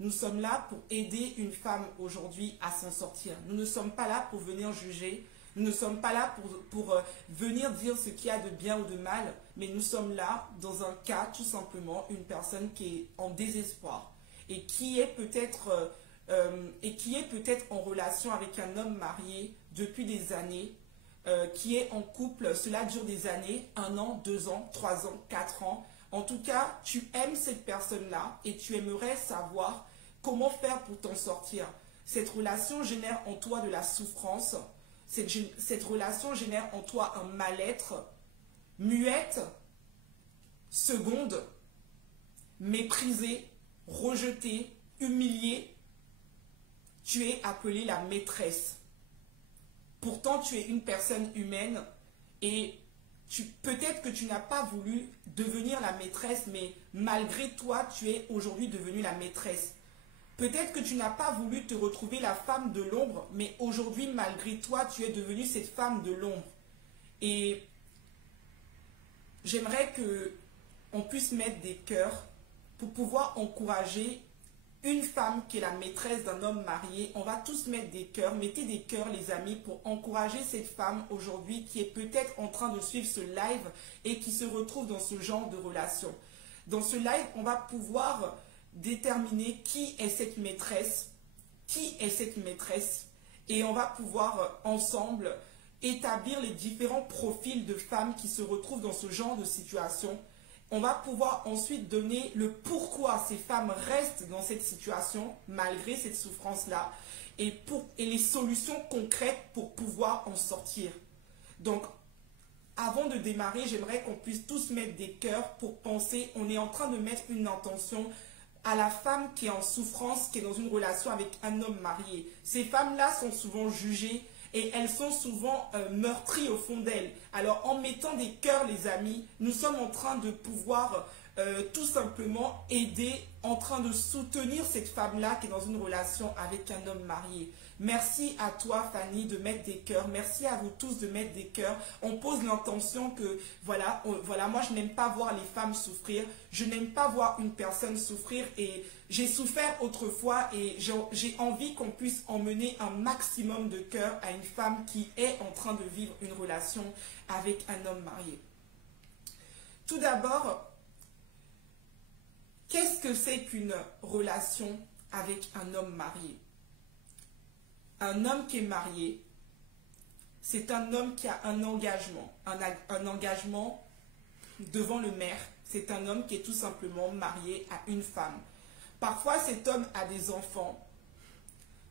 Nous sommes là pour aider une femme aujourd'hui à s'en sortir. Nous ne sommes pas là pour venir juger. Nous ne sommes pas là pour venir dire ce qu'il y a de bien ou de mal. Mais nous sommes là dans un cas, tout simplement, une personne qui est en désespoir et qui est peut-être en relation avec un homme marié depuis des années, qui est en couple, cela dure des années, 1 an, 2 ans, 3 ans, 4 ans. En tout cas, tu aimes cette personne-là et tu aimerais savoir comment faire pour t'en sortir. Cette relation génère en toi de la souffrance, cette relation génère en toi un mal-être, muette, seconde, méprisée, rejetée, humiliée. Tu es appelée la maîtresse. Pourtant, tu es une personne humaine et peut-être que tu n'as pas voulu devenir la maîtresse, mais malgré toi, tu es aujourd'hui devenue la maîtresse. Peut-être que tu n'as pas voulu te retrouver la femme de l'ombre, mais aujourd'hui, malgré toi, tu es devenue cette femme de l'ombre. Et j'aimerais qu'on puisse mettre des cœurs pour pouvoir encourager une femme qui est la maîtresse d'un homme marié. On va tous mettre des cœurs, mettez des cœurs les amis pour encourager cette femme aujourd'hui qui est peut-être en train de suivre ce live et qui se retrouve dans ce genre de relation. Dans ce live, on va pouvoir déterminer qui est cette maîtresse, et on va pouvoir ensemble établir les différents profils de femmes qui se retrouvent dans ce genre de situation. On va pouvoir ensuite donner le pourquoi ces femmes restent dans cette situation malgré cette souffrance-là et les solutions concrètes pour pouvoir en sortir. Donc, avant de démarrer, j'aimerais qu'on puisse tous mettre des cœurs pour penser, on est en train de mettre une intention à la femme qui est en souffrance, qui est dans une relation avec un homme marié. Ces femmes-là sont souvent jugées et elles sont souvent meurtries au fond d'elles. Alors en mettant des cœurs les amis, nous sommes en train de pouvoir tout simplement aider, en train de soutenir cette femme-là qui est dans une relation avec un homme marié. Merci à toi Fanny de mettre des cœurs, merci à vous tous de mettre des cœurs. On pose l'intention que voilà, moi je n'aime pas voir les femmes souffrir, je n'aime pas voir une personne souffrir et j'ai souffert autrefois et j'ai envie qu'on puisse emmener un maximum de cœur à une femme qui est en train de vivre une relation avec un homme marié. Tout d'abord, qu'est-ce que c'est qu'une relation avec un homme marié? Un homme qui est marié, c'est un homme qui a un engagement devant le maire. C'est un homme qui est tout simplement marié à une femme. Parfois, cet homme a des enfants.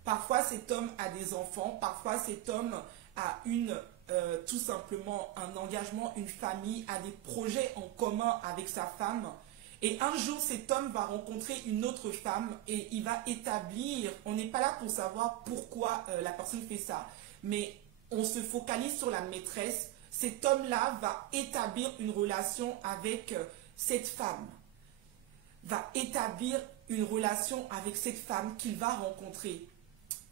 Parfois, cet homme a tout simplement un engagement, une famille, a des projets en commun avec sa femme. Et un jour, cet homme va rencontrer une autre femme et il va établir, on n'est pas là pour savoir pourquoi la personne fait ça, mais on se focalise sur la maîtresse. Cet homme-là va établir une relation avec cette femme, qu'il va rencontrer.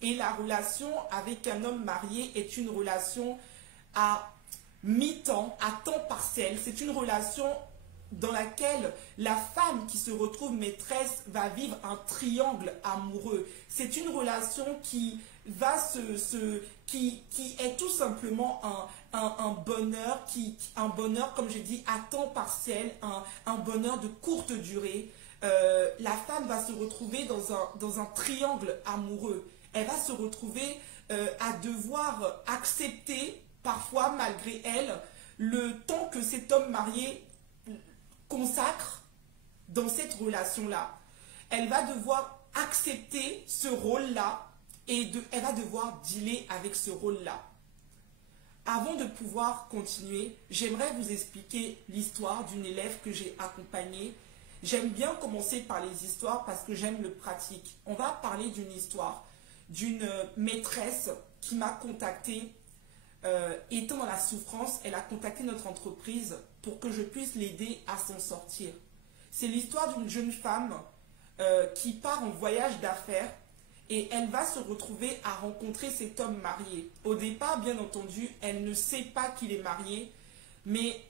Et la relation avec un homme marié est une relation à mi-temps, à temps partiel. C'est une relation dans laquelle la femme qui se retrouve maîtresse va vivre un triangle amoureux. C'est une relation qui est tout simplement un bonheur, comme je dis, à temps partiel, un bonheur de courte durée. La femme va se retrouver dans un triangle amoureux. Elle va se retrouver à devoir accepter, parfois malgré elle, le temps que cet homme marié consacre dans cette relation-là. Elle va devoir accepter ce rôle-là et elle va devoir dealer avec ce rôle-là. Avant de pouvoir continuer, j'aimerais vous expliquer l'histoire d'une élève que j'ai accompagnée. J'aime bien commencer par les histoires parce que j'aime le pratique. On va parler d'une histoire d'une maîtresse qui m'a contactée. Étant dans la souffrance, elle a contacté notre entreprise pour que je puisse l'aider à s'en sortir. C'est l'histoire d'une jeune femme qui part en voyage d'affaires et elle va se retrouver à rencontrer cet homme marié. Au départ, bien entendu, elle ne sait pas qu'il est marié, mais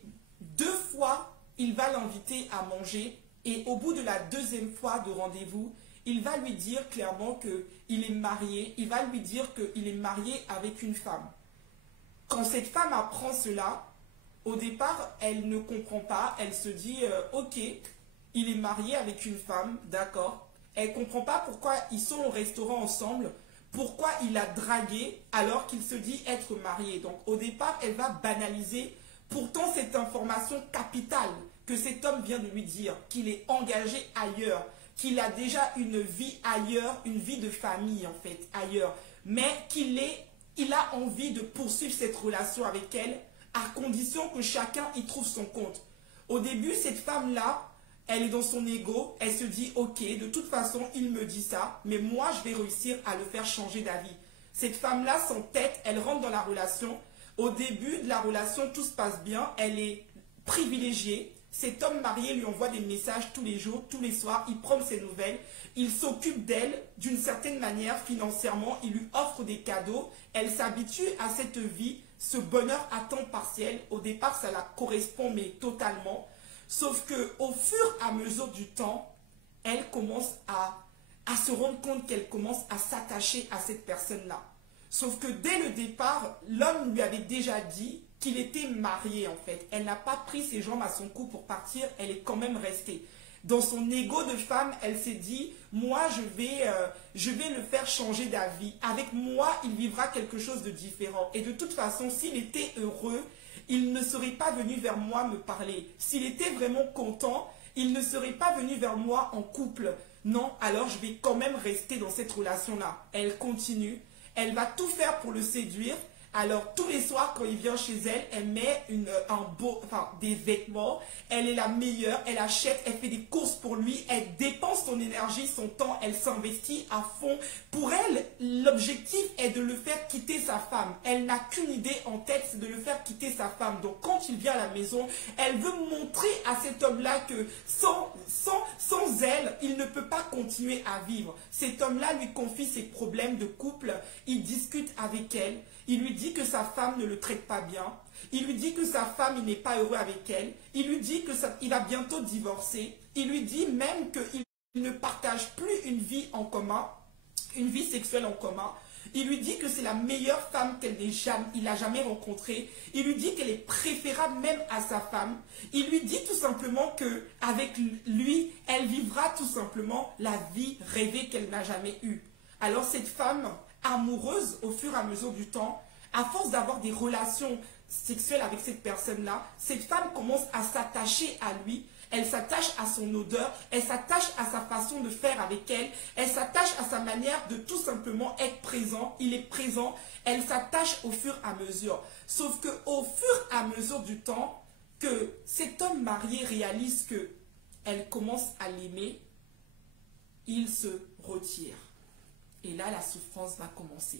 2 fois, il va l'inviter à manger et au bout de la 2e fois de rendez-vous, il va lui dire clairement qu'il est marié, il va lui dire qu'il est marié avec une femme. Quand cette femme apprend cela, au départ, elle ne comprend pas, elle se dit ok, il est marié avec une femme, d'accord. Elle ne comprend pas pourquoi ils sont au restaurant ensemble, pourquoi il a dragué alors qu'il se dit être marié. Donc au départ, elle va banaliser pourtant cette information capitale que cet homme vient de lui dire, qu'il est engagé ailleurs, qu'il a déjà une vie ailleurs, une vie de famille en fait ailleurs, mais qu'il a envie de poursuivre cette relation avec elle à condition que chacun y trouve son compte. Au début, cette femme-là, elle est dans son ego, elle se dit ok, de toute façon, il me dit ça, mais moi, je vais réussir à le faire changer d'avis. Cette femme-là, sans tête, elle rentre dans la relation. Au début de la relation, tout se passe bien, elle est privilégiée. Cet homme marié lui envoie des messages tous les jours, tous les soirs, il prend ses nouvelles, il s'occupe d'elle d'une certaine manière financièrement, il lui offre des cadeaux, elle s'habitue à cette vie, ce bonheur à temps partiel. Au départ, ça la correspond, mais totalement. Sauf qu'au fur et à mesure du temps, elle commence à se rendre compte qu'elle commence à s'attacher à cette personne-là. Sauf que dès le départ, l'homme lui avait déjà dit qu'il était marié en fait. Elle n'a pas pris ses jambes à son cou pour partir, elle est quand même restée. Dans son ego de femme, elle s'est dit, moi je vais le faire changer d'avis. Avec moi, il vivra quelque chose de différent. Et de toute façon, s'il était heureux, il ne serait pas venu vers moi me parler. S'il était vraiment content, il ne serait pas venu vers moi en couple. Non, alors je vais quand même rester dans cette relation-là. Elle continue, elle va tout faire pour le séduire. Alors, tous les soirs, quand il vient chez elle, elle met des vêtements. Elle est la meilleure, elle achète, elle fait des courses pour lui. Elle dépense son énergie, son temps, elle s'investit à fond. Pour elle, l'objectif est de le faire quitter sa femme. Elle n'a qu'une idée en tête, c'est de le faire quitter sa femme. Donc, quand il vient à la maison, elle veut montrer à cet homme-là que sans elle, il ne peut pas continuer à vivre. Cet homme-là lui confie ses problèmes de couple. Il discute avec elle. Il lui dit que sa femme ne le traite pas bien. Il lui dit que sa femme, il n'est pas heureux avec elle. Il lui dit qu'il va bientôt divorcer. Il lui dit même qu'il ne partage plus une vie en commun, une vie sexuelle en commun. Il lui dit que c'est la meilleure femme qu'il a jamais rencontrée. Il lui dit qu'elle est préférable même à sa femme. Il lui dit tout simplement qu'avec lui, elle vivra tout simplement la vie rêvée qu'elle n'a jamais eue. Alors cette femme amoureuse au fur et à mesure du temps, à force d'avoir des relations sexuelles avec cette personne-là, cette femme commence à s'attacher à lui, elle s'attache à son odeur, elle s'attache à sa façon de faire avec elle, elle s'attache à sa manière de tout simplement être présent, il est présent, elle s'attache au fur et à mesure. Sauf qu'au fur et à mesure du temps, que cet homme marié réalise qu'elle commence à l'aimer, il se retire. Et là, la souffrance va commencer.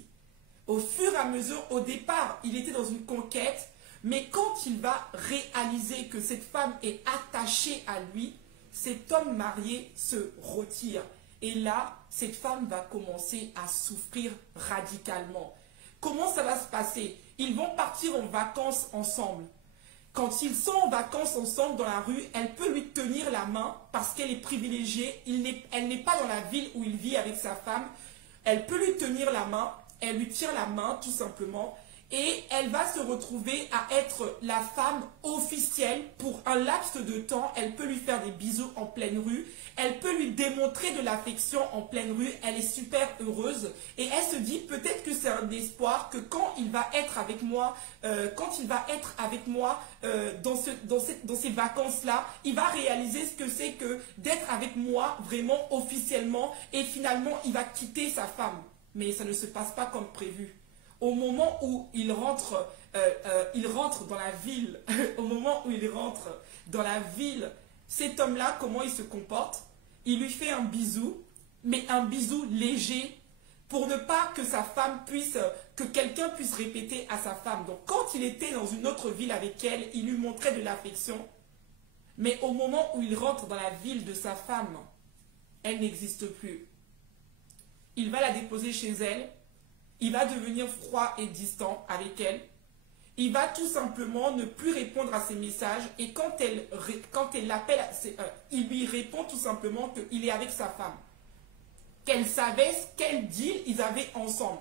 Au fur et à mesure, au départ, il était dans une conquête, mais quand il va réaliser que cette femme est attachée à lui, cet homme marié se retire. Et là, cette femme va commencer à souffrir radicalement. Comment ça va se passer? Ils vont partir en vacances ensemble. Quand ils sont en vacances ensemble dans la rue, elle peut lui tenir la main parce qu'elle est privilégiée. Elle n'est pas dans la ville où il vit avec sa femme. Elle peut lui tenir la main, elle lui tire la main tout simplement et elle va se retrouver à être la femme officielle pour un laps de temps. Elle peut lui faire des bisous en pleine rue, elle peut lui démontrer de l'affection en pleine rue, elle est super heureuse et elle se dit peut-être que c'est un espoir que quand il va être avec moi, dans ces vacances-là, il va réaliser ce que c'est que d'être avec moi vraiment officiellement et finalement il va quitter sa femme. Mais ça ne se passe pas comme prévu. Au moment où il rentre dans la ville, au moment où il rentre dans la ville, cet homme-là, comment il se comporte? Il lui fait un bisou, mais un bisou léger, pour ne pas que quelqu'un puisse répéter à sa femme. Donc quand il était dans une autre ville avec elle, il lui montrait de l'affection. Mais au moment où il rentre dans la ville de sa femme, elle n'existe plus. Il va la déposer chez elle. Il va devenir froid et distant avec elle. Il va tout simplement ne plus répondre à ses messages. Et quand elle l'appelle, il lui répond tout simplement qu'il est avec sa femme. qu'elle savait quel deal ils avaient ensemble.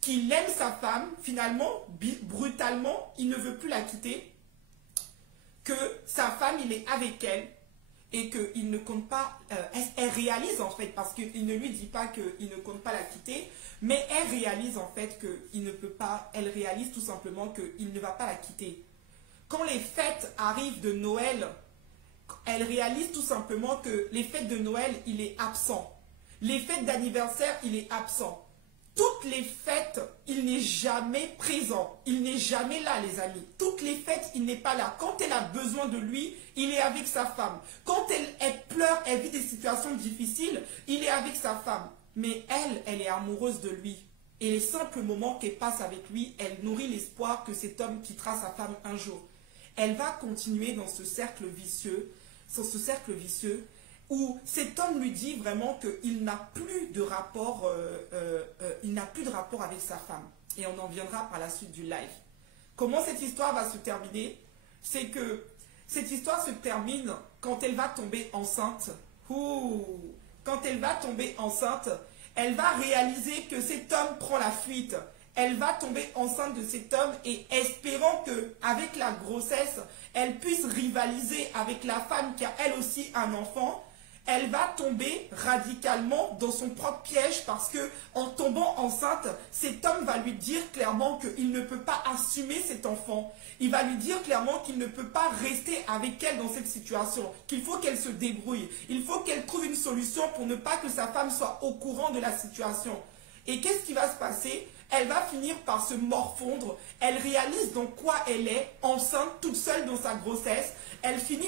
Qu'il aime sa femme, finalement, brutalement, il ne veut plus la quitter. Que sa femme, il est avec elle. Et qu'il ne compte pas, elle réalise en fait, parce qu'il ne lui dit pas qu'il ne compte pas la quitter, mais elle réalise en fait qu'il ne peut pas, elle réalise tout simplement qu'il ne va pas la quitter. Quand les fêtes arrivent de Noël, elle réalise tout simplement que les fêtes de Noël, il est absent. Les fêtes d'anniversaire, il est absent. Toutes les fêtes, il n'est jamais présent. Il n'est jamais là, les amis. Toutes les fêtes, il n'est pas là. Quand elle a besoin de lui, il est avec sa femme. Quand elle pleure, elle vit des situations difficiles, il est avec sa femme. Mais elle est amoureuse de lui. Et les simples moments qu'elle passe avec lui, elle nourrit l'espoir que cet homme quittera sa femme un jour. Elle va continuer dans ce cercle vicieux, où cet homme lui dit vraiment qu'il n'a plus de rapport, avec sa femme. Et on en viendra par la suite du live. Comment cette histoire va se terminer? C'est que cette histoire se termine quand elle va tomber enceinte. Quand elle va tomber enceinte, elle va réaliser que cet homme prend la fuite. Elle va tomber enceinte de cet homme et espérant qu'avec la grossesse, elle puisse rivaliser avec la femme qui a elle aussi un enfant. Elle va tomber radicalement dans son propre piège parce que en tombant enceinte, cet homme va lui dire clairement qu'il ne peut pas assumer cet enfant. Il va lui dire clairement qu'il ne peut pas rester avec elle dans cette situation, qu'il faut qu'elle se débrouille. Il faut qu'elle trouve une solution pour ne pas que sa femme soit au courant de la situation. Et qu'est-ce qui va se passer? Elle va finir par se morfondre. Elle réalise dans quoi elle est, enceinte, toute seule dans sa grossesse. Elle finit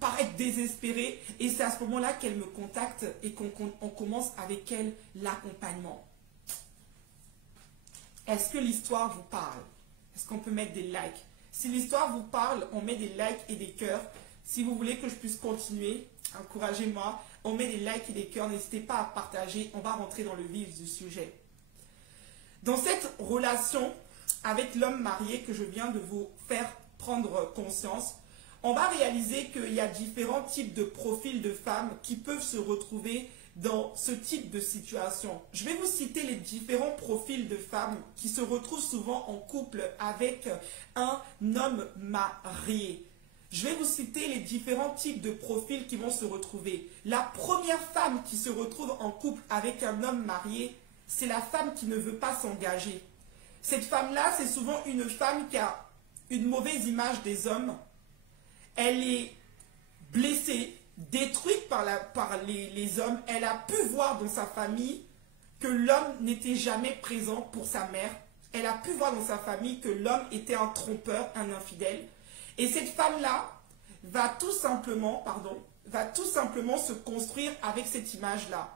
par être désespérée. Et c'est à ce moment-là qu'elle me contacte et qu'on commence avec elle l'accompagnement. Est-ce que l'histoire vous parle? Est-ce qu'on peut mettre des likes? Si l'histoire vous parle, on met des likes et des cœurs. Si vous voulez que je puisse continuer, encouragez-moi. On met des likes et des cœurs. N'hésitez pas à partager. On va rentrer dans le vif du sujet. Dans cette relation avec l'homme marié que je viens de vous faire prendre conscience, on va réaliser qu'il y a différents types de profils de femmes qui peuvent se retrouver dans ce type de situation. Je vais vous citer les différents profils de femmes qui se retrouvent souvent en couple avec un homme marié. Je vais vous citer les différents types de profils qui vont se retrouver. La première femme qui se retrouve en couple avec un homme marié, c'est la femme qui ne veut pas s'engager. Cette femme-là, c'est souvent une femme qui a une mauvaise image des hommes. Elle est blessée, détruite par les hommes. Elle a pu voir dans sa famille que l'homme n'était jamais présent pour sa mère. Elle a pu voir dans sa famille que l'homme était un trompeur, un infidèle. Et cette femme-là va tout simplement se construire avec cette image-là.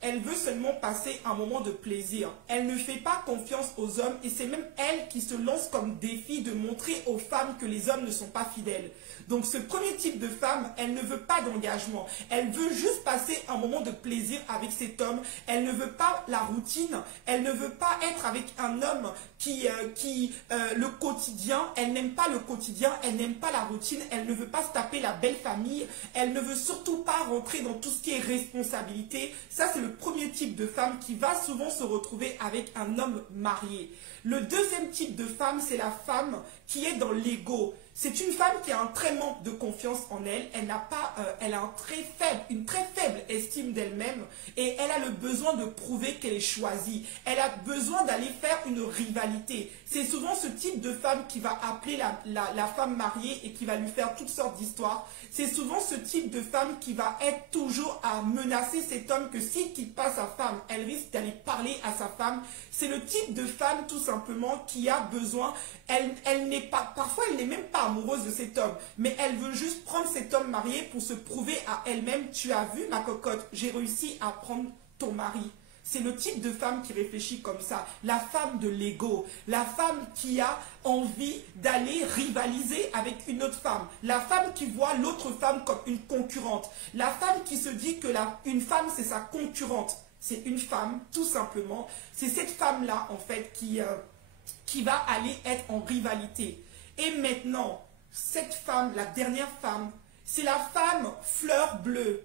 Elle veut seulement passer un moment de plaisir. Elle ne fait pas confiance aux hommes et c'est même elle qui se lance comme défi de montrer aux femmes que les hommes ne sont pas fidèles. Donc ce premier type de femme, elle ne veut pas d'engagement. Elle veut juste passer un moment de plaisir avec cet homme. Elle ne veut pas la routine. Elle ne veut pas être avec un homme le quotidien. Elle n'aime pas le quotidien. Elle n'aime pas la routine. Elle ne veut pas se taper la belle famille. Elle ne veut surtout pas rentrer dans tout ce qui est responsabilité. Ça, c'est le premier type de femme qui va souvent se retrouver avec un homme marié. Le deuxième type de femme, c'est la femme qui est dans l'ego. C'est une femme qui a un très manque de confiance en elle. Elle a une très faible estime d'elle-même et elle a le besoin de prouver qu'elle est choisie. Elle a besoin d'aller faire une rivalité. C'est souvent ce type de femme qui va appeler la femme mariée et qui va lui faire toutes sortes d'histoires. C'est souvent ce type de femme qui va être toujours à menacer cet homme que s'il ne quitte pas sa femme, elle risque d'aller parler à sa femme. C'est le type de femme tout simplement qui a besoin, parfois elle n'est même pas amoureuse de cet homme, mais elle veut juste prendre cet homme marié pour se prouver à elle-même, tu as vu ma cocotte, j'ai réussi à prendre ton mari. C'est le type de femme qui réfléchit comme ça, la femme de l'ego, la femme qui a envie d'aller rivaliser avec une autre femme, la femme qui voit l'autre femme comme une concurrente, la femme qui se dit que une femme c'est sa concurrente. C'est une femme, tout simplement, c'est cette femme-là en fait qui va aller être en rivalité. Et maintenant, cette femme, la dernière femme, c'est la femme fleur bleue.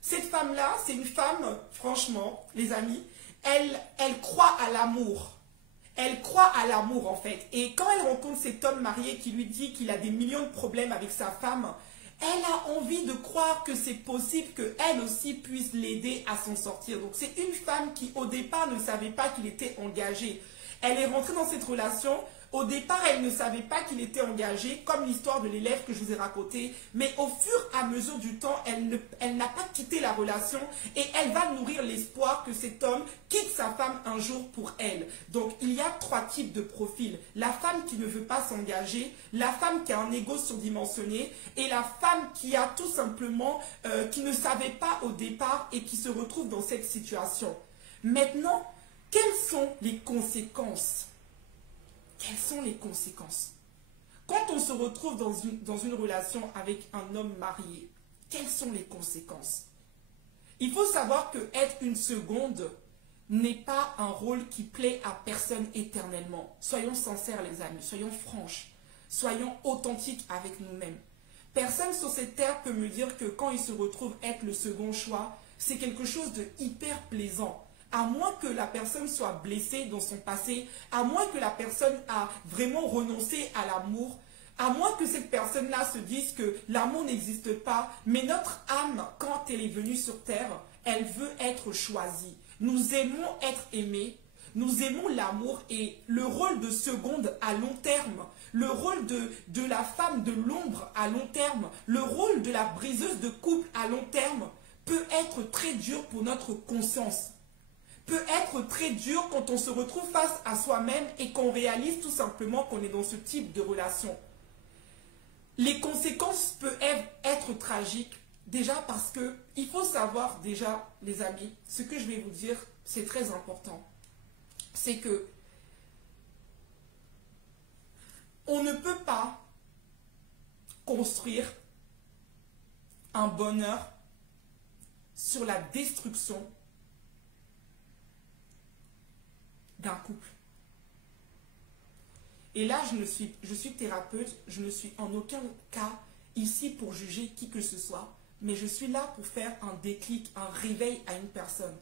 Cette femme-là, c'est une femme, franchement, les amis, elle croit à l'amour. Elle croit à l'amour en fait. Et quand elle rencontre cet homme marié qui lui dit qu'il a des millions de problèmes avec sa femme, elle a envie de croire que c'est possible qu'elle aussi puisse l'aider à s'en sortir. Donc c'est une femme qui au départ ne savait pas qu'il était engagé. Elle est rentrée dans cette relation. Au départ, elle ne savait pas qu'il était engagé, comme l'histoire de l'élève que je vous ai racontée. Mais au fur et à mesure du temps, elle n'a pas quitté la relation et elle va nourrir l'espoir que cet homme quitte sa femme un jour pour elle. Donc, il y a 3 types de profils. La femme qui ne veut pas s'engager, la femme qui a un ego surdimensionné et la femme qui a tout simplement, qui ne savait pas au départ et qui se retrouve dans cette situation. Maintenant, quelles sont les conséquences ? Quelles sont les conséquences? Quand on se retrouve dans une relation avec un homme marié, quelles sont les conséquences? Il faut savoir que être une seconde n'est pas un rôle qui plaît à personne éternellement. Soyons sincères les amis, soyons franches, soyons authentiques avec nous-mêmes. Personne sur cette terre peut me dire que quand il se retrouve être le second choix, c'est quelque chose de hyper plaisant. À moins que la personne soit blessée dans son passé, à moins que la personne a vraiment renoncé à l'amour, à moins que cette personne-là se dise que l'amour n'existe pas, mais notre âme, quand elle est venue sur terre, elle veut être choisie. Nous aimons être aimés, nous aimons l'amour et le rôle de seconde à long terme, le rôle de la femme de l'ombre à long terme, le rôle de la briseuse de couple à long terme peut être très dur pour notre conscience. Peut être très dur quand on se retrouve face à soi-même et qu'on réalise tout simplement qu'on est dans ce type de relation. Les conséquences peuvent être tragiques, déjà parce que il faut savoir déjà, les amis, ce que je vais vous dire, c'est très important. C'est que on ne peut pas construire un bonheur sur la destruction d'un couple. Et là, je suis thérapeute, je ne suis en aucun cas ici pour juger qui que ce soit, mais je suis là pour faire un déclic, un réveil à une personne.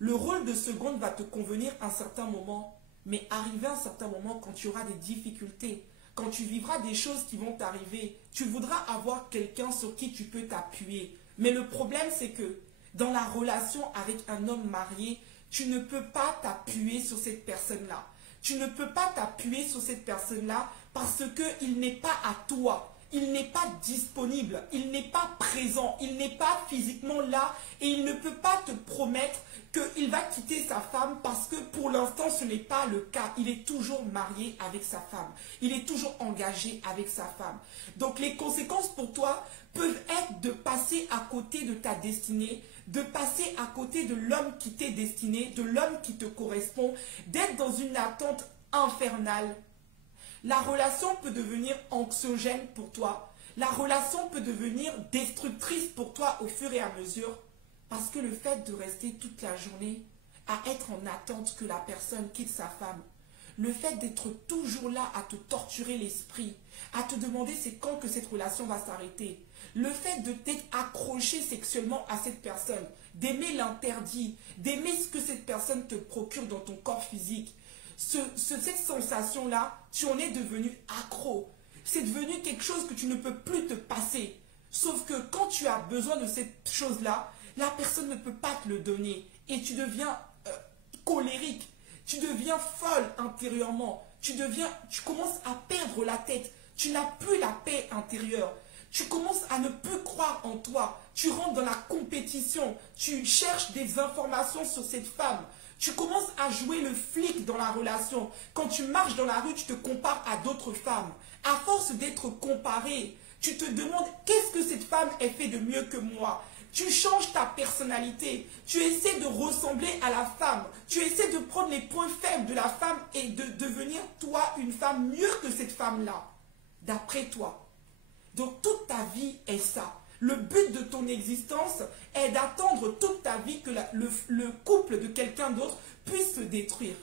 Le rôle de seconde va te convenir à un certain moment, mais arrivé à un certain moment, quand tu auras des difficultés, quand tu vivras des choses qui vont t'arriver, tu voudras avoir quelqu'un sur qui tu peux t'appuyer. Mais le problème, c'est que dans la relation avec un homme marié, tu ne peux pas t'appuyer sur cette personne-là. Tu ne peux pas t'appuyer sur cette personne-là parce qu'il n'est pas à toi. Il n'est pas disponible. Il n'est pas présent. Il n'est pas physiquement là. Et il ne peut pas te promettre qu'il va quitter sa femme parce que pour l'instant, ce n'est pas le cas. Il est toujours marié avec sa femme. Il est toujours engagé avec sa femme. Donc les conséquences pour toi peuvent être de passer à côté de ta destinée, de passer à côté de l'homme qui t'est destiné, de l'homme qui te correspond, d'être dans une attente infernale. La relation peut devenir anxiogène pour toi. La relation peut devenir destructrice pour toi au fur et à mesure. Parce que le fait de rester toute la journée à être en attente que la personne quitte sa femme, le fait d'être toujours là à te torturer l'esprit, à te demander c'est quand que cette relation va s'arrêter, le fait de t'être accroché sexuellement à cette personne, d'aimer l'interdit, d'aimer ce que cette personne te procure dans ton corps physique, cette sensation-là, tu en es devenu accro. C'est devenu quelque chose que tu ne peux plus te passer. Sauf que quand tu as besoin de cette chose-là, la personne ne peut pas te le donner. Et tu deviens colérique. Tu deviens folle intérieurement. Tu commences à perdre la tête. Tu n'as plus la paix intérieure. Tu commences à ne plus croire en toi. Tu rentres dans la compétition. Tu cherches des informations sur cette femme. Tu commences à jouer le flic dans la relation. Quand tu marches dans la rue, tu te compares à d'autres femmes. À force d'être comparé, tu te demandes qu'est-ce que cette femme ait fait de mieux que moi. Tu changes ta personnalité. Tu essaies de ressembler à la femme. Tu essaies de prendre les points faibles de la femme et de devenir toi une femme mieux que cette femme-là. D'après toi. Donc toute ta vie est ça. Le but de ton existence est d'attendre toute ta vie que le couple de quelqu'un d'autre puisse se détruire.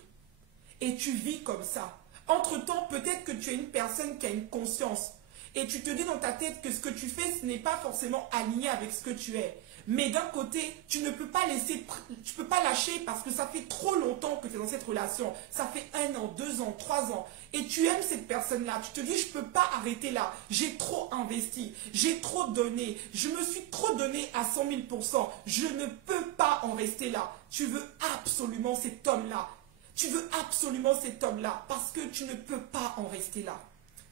Et tu vis comme ça. Entre-temps, peut-être que tu es une personne qui a une conscience. Et tu te dis dans ta tête que ce que tu fais, ce n'est pas forcément aligné avec ce que tu es. Mais d'un côté, tu ne peux pas lâcher parce que ça fait trop longtemps que tu es dans cette relation. Ça fait 1 an, 2 ans, 3 ans. Et tu aimes cette personne-là. Tu te dis, je ne peux pas arrêter là. J'ai trop investi. J'ai trop donné. Je me suis trop donné à 100 000%. Je ne peux pas en rester là. Tu veux absolument cet homme-là. Tu veux absolument cet homme-là parce que tu ne peux pas en rester là.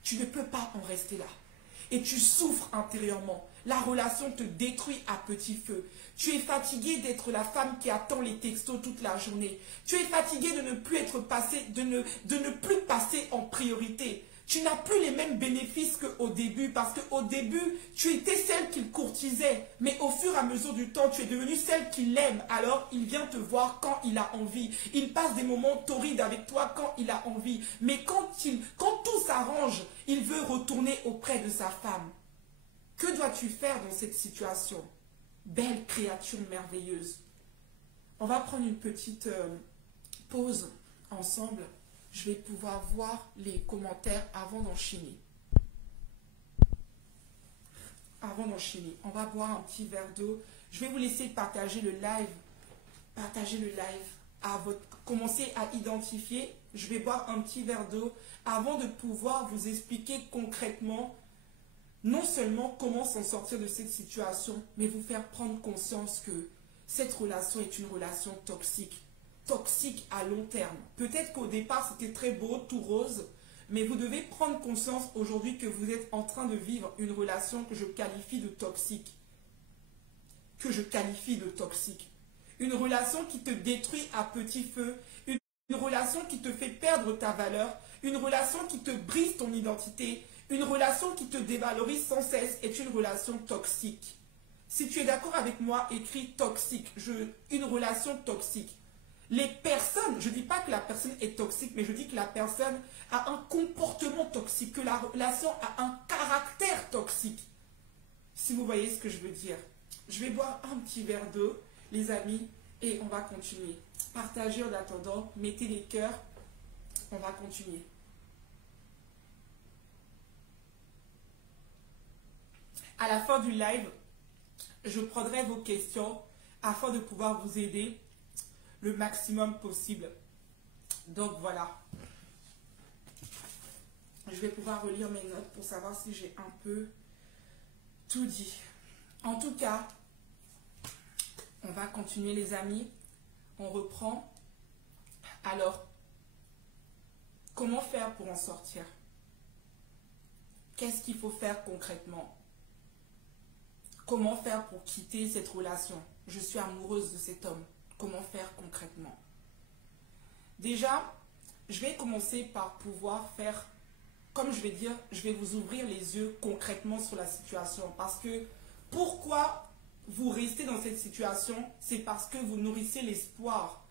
Tu ne peux pas en rester là. Et tu souffres intérieurement. La relation te détruit à petit feu. Tu es fatigué d'être la femme qui attend les textos toute la journée. Tu es fatigué de ne plus être passé, de ne plus passer en priorité. Tu n'as plus les mêmes bénéfices qu'au début parce qu'au début, tu étais celle qu'il courtisait. Mais au fur et à mesure du temps, tu es devenue celle qu'il aime. Alors, il vient te voir quand il a envie. Il passe des moments torrides avec toi quand il a envie. Mais quand tout s'arrange, il veut retourner auprès de sa femme. Que dois-tu faire dans cette situation? Belle créature merveilleuse. On va prendre une petite pause ensemble. Je vais pouvoir voir les commentaires avant d'enchaîner. Avant d'enchaîner, on va boire un petit verre d'eau. Je vais vous laisser partager le live. Partagez le live. Commencez à identifier. Je vais boire un petit verre d'eau avant de pouvoir vous expliquer concrètement non seulement comment s'en sortir de cette situation, mais vous faire prendre conscience que cette relation est une relation toxique. Toxique à long terme. Peut-être qu'au départ, c'était très beau, tout rose, mais vous devez prendre conscience aujourd'hui que vous êtes en train de vivre une relation que je qualifie de toxique. Que je qualifie de toxique. Une relation qui te détruit à petit feu, une relation qui te fait perdre ta valeur, une relation qui te brise ton identité, une relation qui te dévalorise sans cesse est une relation toxique. Si tu es d'accord avec moi, écris toxique. Une relation toxique. Les personnes, je ne dis pas que la personne est toxique, mais je dis que la personne a un comportement toxique, que la relation a un caractère toxique. Si vous voyez ce que je veux dire. Je vais boire un petit verre d'eau, les amis, et on va continuer. Partagez en attendant, mettez les cœurs, on va continuer. À la fin du live, je prendrai vos questions afin de pouvoir vous aider le maximum possible. Donc voilà. Je vais pouvoir relire mes notes pour savoir si j'ai un peu tout dit. En tout cas, on va continuer les amis. On reprend. Alors, comment faire pour en sortir? Qu'est-ce qu'il faut faire concrètement? Comment faire pour quitter cette relation? Je suis amoureuse de cet homme. Comment faire concrètement? Déjà, je vais commencer par pouvoir faire, comme je vais dire, je vais vous ouvrir les yeux concrètement sur la situation. Parce que pourquoi vous restez dans cette situation? C'est parce que vous nourrissez l'espoir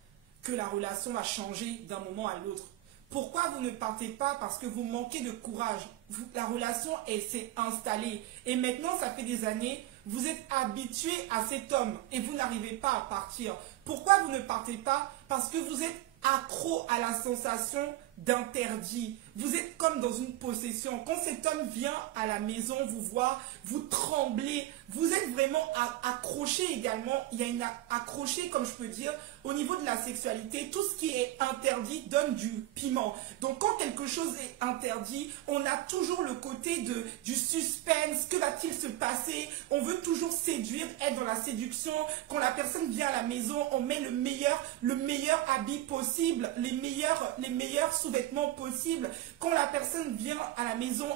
que la relation va changer d'un moment à l'autre. Pourquoi vous ne partez pas? Parce que vous manquez de courage. La relation s'est installée. Et maintenant, ça fait des années, vous êtes habitué à cet homme et vous n'arrivez pas à partir. Pourquoi vous ne partez pas? Parce que vous êtes accro à la sensation d'interdit. Vous êtes comme dans une possession. Quand cet homme vient à la maison vous voir, vous tremblez. Vous êtes vraiment accroché également. Il y a une accroché, comme je peux dire, au niveau de la sexualité. Tout ce qui est interdit donne du piment. Donc quand quelque chose est interdit, on a toujours le côté du suspense. Que va-t-il se passer? On veut toujours séduire, être dans la séduction. Quand la personne vient à la maison, on met le meilleur habit possible, les meilleurs sous-vêtements possibles. Quand la personne vient à la maison,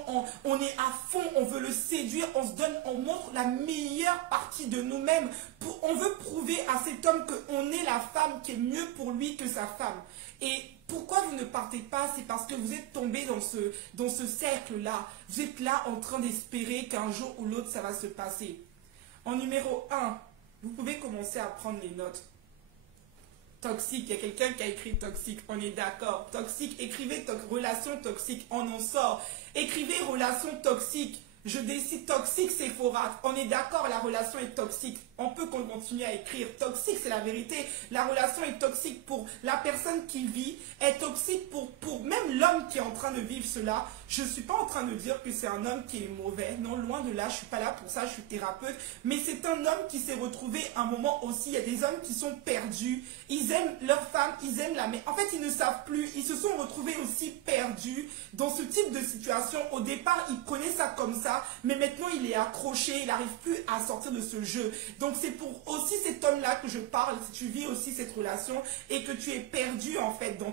on est à fond, on veut le séduire, on montre la meilleure partie de nous-mêmes. On veut prouver à cet homme qu'on est la femme qui est mieux pour lui que sa femme. Et pourquoi vous ne partez pas? C'est parce que vous êtes tombé dans ce cercle-là. Vous êtes là en train d'espérer qu'un jour ou l'autre, ça va se passer. En numéro 1, vous pouvez commencer à prendre les notes. Toxique, il y a quelqu'un qui a écrit toxique, on est d'accord. Toxique, écrivez relation toxique, on en sort. Écrivez relation toxique, je décide toxique, c'est Sephora, on est d'accord, la relation est toxique. On peut continuer à écrire. Toxique, c'est la vérité. La relation est toxique pour la personne qui vit, est toxique pour même l'homme qui est en train de vivre cela. Je ne suis pas en train de dire que c'est un homme qui est mauvais. Non, loin de là, je ne suis pas là pour ça, je suis thérapeute. Mais c'est un homme qui s'est retrouvé un moment aussi. Il y a des hommes qui sont perdus. Ils aiment leur femme, ils aiment la mère. En fait, ils ne savent plus. Ils se sont retrouvés aussi perdus dans ce type de situation. Au départ, il connaît ça comme ça. Mais maintenant, il est accroché. Il n'arrive plus à sortir de ce jeu. Donc, c'est pour aussi cet homme-là que je parle. Si tu vis aussi cette relation et que tu es perdu, en fait, dans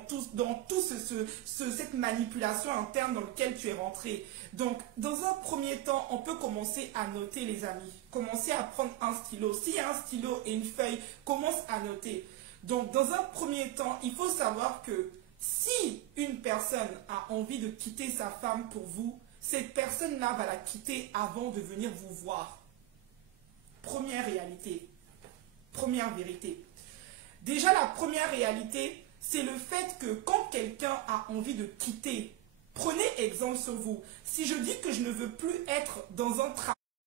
tout cette manipulation interne dans lequel tu es rentré. Donc, dans un premier temps, on peut commencer à noter, les amis. Commencer à prendre un stylo. S'il y a un stylo et une feuille, commence à noter. Donc, dans un premier temps, il faut savoir que si une personne a envie de quitter sa femme pour vous, cette personne-là va la quitter avant de venir vous voir. Première réalité. Première vérité. Déjà, la première réalité, c'est le fait que quand quelqu'un a envie de quitter, prenez exemple sur vous. Si je dis que je ne veux plus être dans un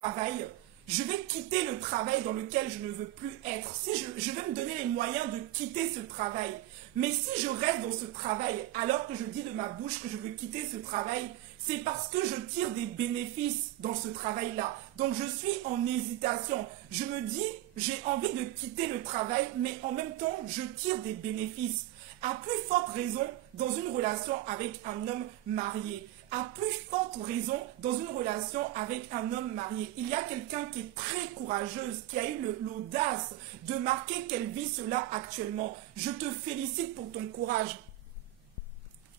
travail, je vais quitter le travail dans lequel je ne veux plus être. Si je vais me donner les moyens de quitter ce travail. Mais si je reste dans ce travail alors que je dis de ma bouche que je veux quitter ce travail, c'est parce que je tire des bénéfices dans ce travail-là. Donc je suis en hésitation. Je me dis, j'ai envie de quitter le travail, mais en même temps, je tire des bénéfices. À plus forte raison dans une relation avec un homme marié. À plus forte raison dans une relation avec un homme marié. Il y a quelqu'un qui est très courageuse, qui a eu l'audace de marquer qu'elle vit cela actuellement. Je te félicite pour ton courage.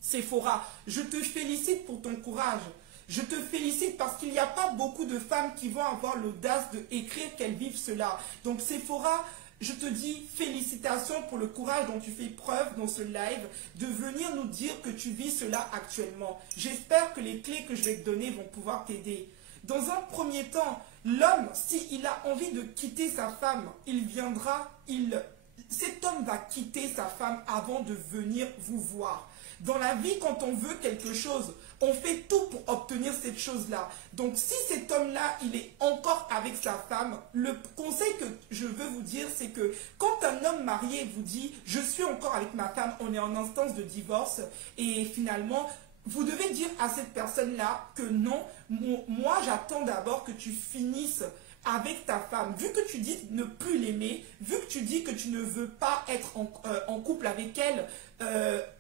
Sephora, je te félicite pour ton courage. Je te félicite parce qu'il n'y a pas beaucoup de femmes qui vont avoir l'audace d'écrire qu'elles vivent cela. Donc Sephora, je te dis félicitations pour le courage dont tu fais preuve dans ce live, de venir nous dire que tu vis cela actuellement. J'espère que les clés que je vais te donner vont pouvoir t'aider. Dans un premier temps, l'homme, s'il a envie de quitter sa femme, il viendra, cet homme va quitter sa femme avant de venir vous voir. Dans la vie, quand on veut quelque chose, on fait tout pour obtenir cette chose-là. Donc, si cet homme-là, il est encore avec sa femme, le conseil que je veux vous dire, c'est que quand un homme marié vous dit « je suis encore avec ma femme », on est en instance de divorce, et finalement, vous devez dire à cette personne-là que non, moi, j'attends d'abord que tu finisses avec ta femme. Vu que tu dis ne plus l'aimer, vu que tu dis que tu ne veux pas être en couple avec elle,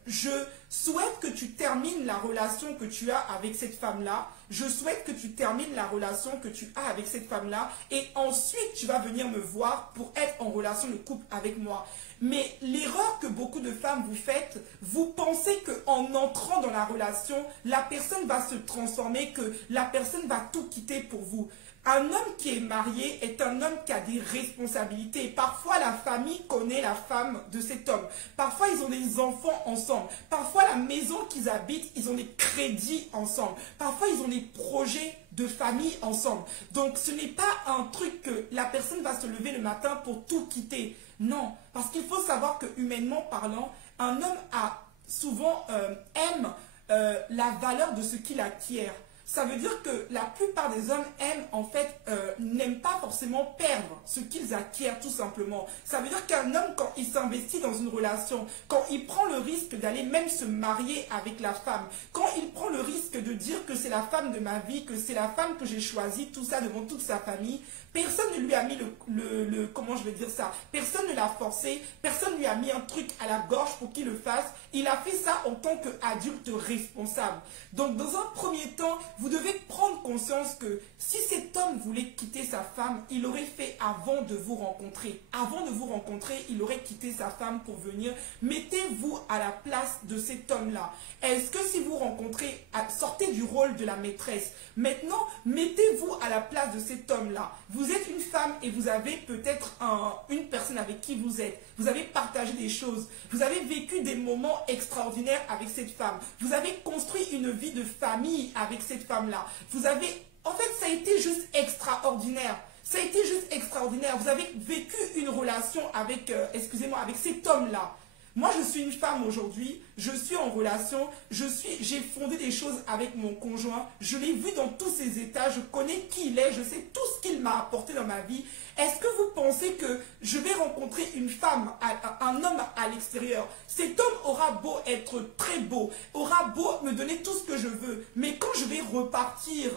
je souhaite que tu termines la relation que tu as avec cette femme-là. Je souhaite que tu termines la relation que tu as avec cette femme-là et ensuite tu vas venir me voir pour être en relation de couple avec moi. Mais l'erreur que beaucoup de femmes vous faites, vous pensez qu'en entrant dans la relation, la personne va se transformer, que la personne va tout quitter pour vous. Un homme qui est marié est un homme qui a des responsabilités. Parfois, la famille connaît la femme de cet homme. Parfois, ils ont des enfants ensemble. Parfois, la maison qu'ils habitent, ils ont des crédits ensemble. Parfois, ils ont des projets de famille ensemble. Donc, ce n'est pas un truc que la personne va se lever le matin pour tout quitter. Non, parce qu'il faut savoir que humainement parlant, un homme aime la valeur de ce qu'il acquiert. Ça veut dire que la plupart des hommes n'aiment pas forcément perdre ce qu'ils acquièrent tout simplement. Ça veut dire qu'un homme, quand il s'investit dans une relation, quand il prend le risque d'aller même se marier avec la femme, quand il prend le risque de dire que c'est la femme de ma vie, que c'est la femme que j'ai choisie, tout ça devant toute sa famille, personne ne lui a mis comment je vais dire ça, personne ne l'a forcé, personne ne lui a mis un truc à la gorge pour qu'il le fasse. Il a fait ça en tant qu'adulte responsable. Donc, dans un premier temps, vous devez prendre conscience que si cet homme voulait quitter sa femme, il l'aurait fait avant de vous rencontrer. Avant de vous rencontrer, il aurait quitté sa femme pour venir. Mettez-vous à la place de cet homme-là. Est-ce que si vous rencontrez, sortez du rôle de la maîtresse. Maintenant, mettez-vous à la place de cet homme-là. Vous êtes une femme et vous avez peut-être une personne avec qui vous êtes. Vous avez partagé des choses. Vous avez vécu des moments extraordinaires avec cette femme. Vous avez construit une vie de famille avec cette femme-là. En fait, ça a été juste extraordinaire. Ça a été juste extraordinaire. Vous avez vécu une relation avec, avec cet homme-là. Moi, je suis une femme aujourd'hui, je suis en relation, j'ai fondé des choses avec mon conjoint, je l'ai vu dans tous ses états, je connais qui il est, je sais tout ce qu'il m'a apporté dans ma vie. Est-ce que vous pensez que je vais rencontrer une femme, un homme à l'extérieur? Cet homme aura beau être très beau, aura beau me donner tout ce que je veux, mais quand je vais repartir,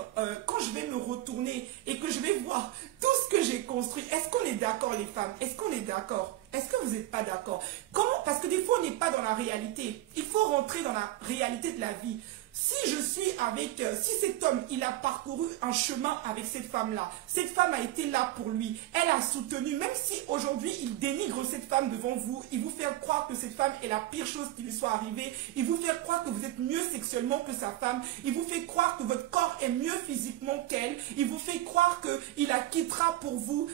quand je vais me retourner et que je vais voir tout ce que j'ai construit, est-ce qu'on est d'accord les femmes? Est-ce qu'on est d'accord? Est-ce que vous n'êtes pas d'accord? Comment? Parce que des fois, on n'est pas dans la réalité. Il faut rentrer dans la réalité de la vie. Si je suis avec, si cet homme, il a parcouru un chemin avec cette femme-là, cette femme a été là pour lui, elle a soutenu, même si aujourd'hui il dénigre cette femme devant vous, il vous fait croire que cette femme est la pire chose qui lui soit arrivée, il vous fait croire que vous êtes mieux sexuellement que sa femme, il vous fait croire que votre corps est mieux physiquement qu'elle, il vous fait croire qu'il la quittera pour vous,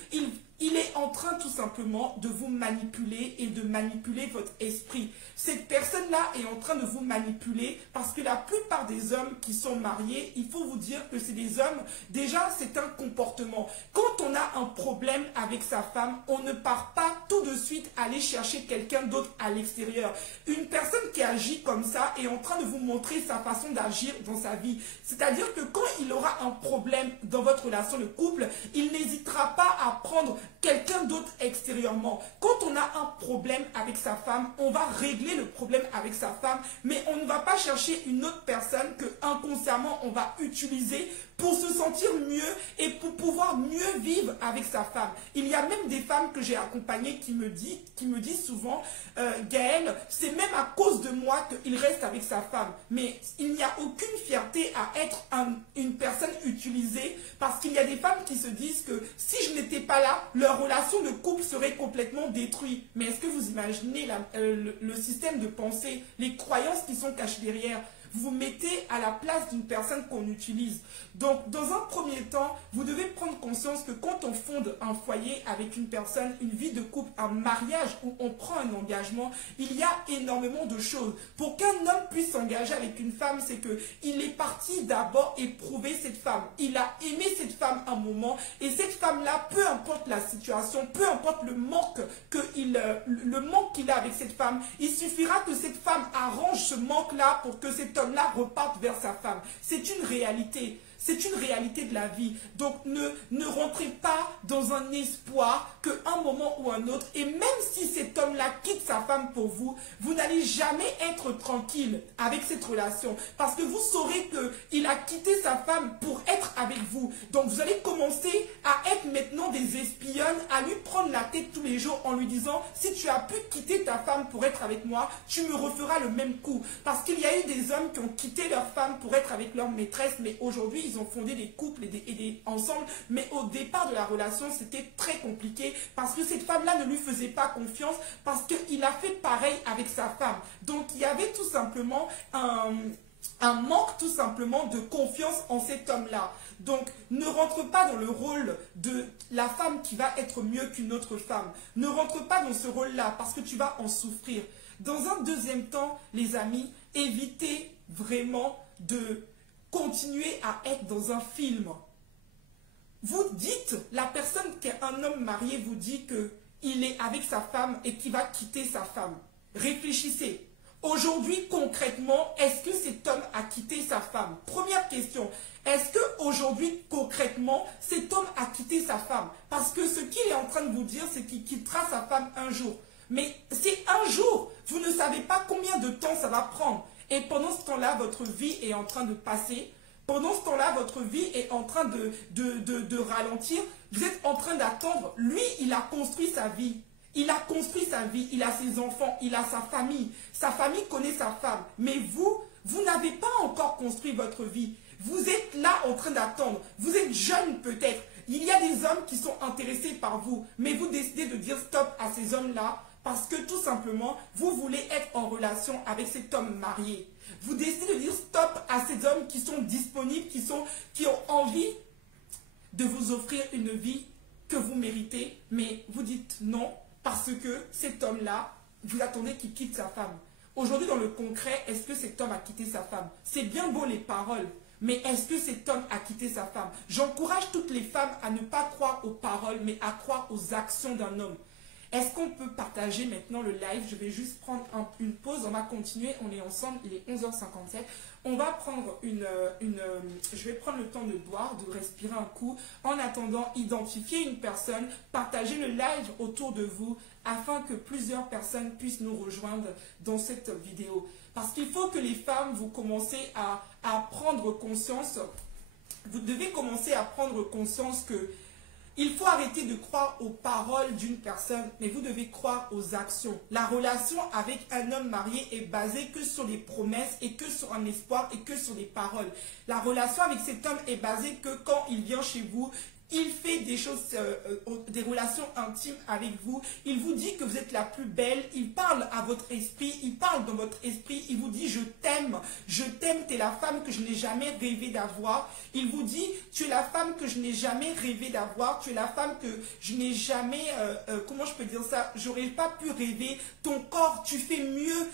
il est en train tout simplement de vous manipuler et de manipuler votre esprit. Cette personne-là est en train de vous manipuler parce que la plupart des hommes qui sont mariés, il faut vous dire que c'est des hommes, déjà c'est un comportement. Quand on a un problème avec sa femme, on ne part pas tout de suite aller chercher quelqu'un d'autre à l'extérieur. Une personne qui agit comme ça est en train de vous montrer sa façon d'agir dans sa vie. C'est-à-dire que quand il aura un problème dans votre relation de couple, il n'hésitera pas à prendre quelqu'un d'autre extérieurement. Quand on a un problème avec sa femme, on va régler le problème avec sa femme, mais on ne va pas chercher une autre personne que inconsciemment on va utiliser pour se sentir mieux et pour pouvoir mieux vivre avec sa femme. Il y a même des femmes que j'ai accompagnées qui me disent souvent, Gaëlle, c'est même à cause de moi qu'il reste avec sa femme. Mais il n'y a aucune fierté à être une personne utilisée parce qu'il y a des femmes qui se disent que si je n'étais pas là, leur relation de couple serait complètement détruite. Mais est-ce que vous imaginez le système de pensée, les croyances qui sont cachées derrière? Vous vous mettez à la place d'une personne qu'on utilise. Donc, dans un premier temps, vous devez prendre conscience que quand on fonde un foyer avec une personne, une vie de couple, un mariage où on prend un engagement, il y a énormément de choses. Pour qu'un homme puisse s'engager avec une femme, c'est qu'il est parti d'abord éprouver cette femme. Il a aimé cette femme un moment et cette femme-là, peu importe la situation, peu importe le manque qu'il a avec cette femme, il suffira que cette femme arrange ce manque-là pour que cet homme-là reparte vers sa femme. C'est une réalité. C'est une réalité de la vie. Donc ne rentrez pas dans un espoir qu'à un moment ou un autre, et même si cet homme-là quitte sa femme pour vous, vous n'allez jamais être tranquille avec cette relation. Parce que vous saurez qu'il a quitté sa femme pour être avec vous. Donc vous allez commencer à être maintenant des espionnes, à lui prendre la tête tous les jours en lui disant, si tu as pu quitter ta femme pour être avec moi, tu me referas le même coup. Parce qu'il y a eu des hommes qui ont quitté leur femme pour être avec leur maîtresse, mais aujourd'hui, ils ont fondé des couples ensemble, mais au départ de la relation, c'était très compliqué parce que cette femme-là ne lui faisait pas confiance parce qu'il a fait pareil avec sa femme. Donc, il y avait tout simplement un manque tout simplement de confiance en cet homme-là. Donc, ne rentre pas dans le rôle de la femme qui va être mieux qu'une autre femme. Ne rentre pas dans ce rôle-là parce que tu vas en souffrir. Dans un deuxième temps, les amis, évitez vraiment de continuer à être dans un film. Vous dites, la personne qui est un homme marié vous dit qu'il est avec sa femme et qu'il va quitter sa femme. Réfléchissez. Aujourd'hui, concrètement, est-ce que cet homme a quitté sa femme? Première question. Est-ce qu'aujourd'hui, concrètement, cet homme a quitté sa femme? Parce que ce qu'il est en train de vous dire, c'est qu'il quittera sa femme un jour. Mais c'est un jour. Vous ne savez pas combien de temps ça va prendre. Et pendant ce temps-là, votre vie est en train de passer. Pendant ce temps-là, votre vie est en train de ralentir. Vous êtes en train d'attendre. Lui, il a construit sa vie. Il a construit sa vie. Il a ses enfants. Il a sa famille. Sa famille connaît sa femme. Mais vous n'avez pas encore construit votre vie. Vous êtes là en train d'attendre. Vous êtes jeune peut-être. Il y a des hommes qui sont intéressés par vous. Mais vous décidez de dire stop à ces hommes-là. Parce que tout simplement, vous voulez être en relation avec cet homme marié. Vous décidez de dire stop à ces hommes qui sont disponibles, qui ont envie de vous offrir une vie que vous méritez. Mais vous dites non parce que cet homme-là, vous attendez qu'il quitte sa femme. Aujourd'hui, dans le concret, est-ce que cet homme a quitté sa femme? C'est bien beau les paroles, mais est-ce que cet homme a quitté sa femme? J'encourage toutes les femmes à ne pas croire aux paroles, mais à croire aux actions d'un homme. Est-ce qu'on peut partager maintenant le live? Je vais juste prendre une pause, on va continuer, on est ensemble, il est 11h57. On va prendre je vais prendre le temps de boire, de respirer un coup. En attendant, identifier une personne, partager le live autour de vous afin que plusieurs personnes puissent nous rejoindre dans cette vidéo. Parce qu'il faut que les femmes, vous commencez à prendre conscience, vous devez commencer à prendre conscience que il faut arrêter de croire aux paroles d'une personne, mais vous devez croire aux actions. La relation avec un homme marié est basée que sur les promesses et que sur un espoir et que sur les paroles. La relation avec cet homme est basée que quand il vient chez vous, il fait des choses, des relations intimes avec vous. Il vous dit que vous êtes la plus belle. Il parle à votre esprit. Il parle dans votre esprit. Il vous dit je t'aime. Je t'aime. Tu es la femme que je n'ai jamais rêvé d'avoir. Il vous dit tu es la femme que je n'ai jamais rêvé d'avoir. Tu es la femme que je n'ai jamais, comment je peux dire ça? J'aurais pas pu rêver. Ton corps, tu fais mieux.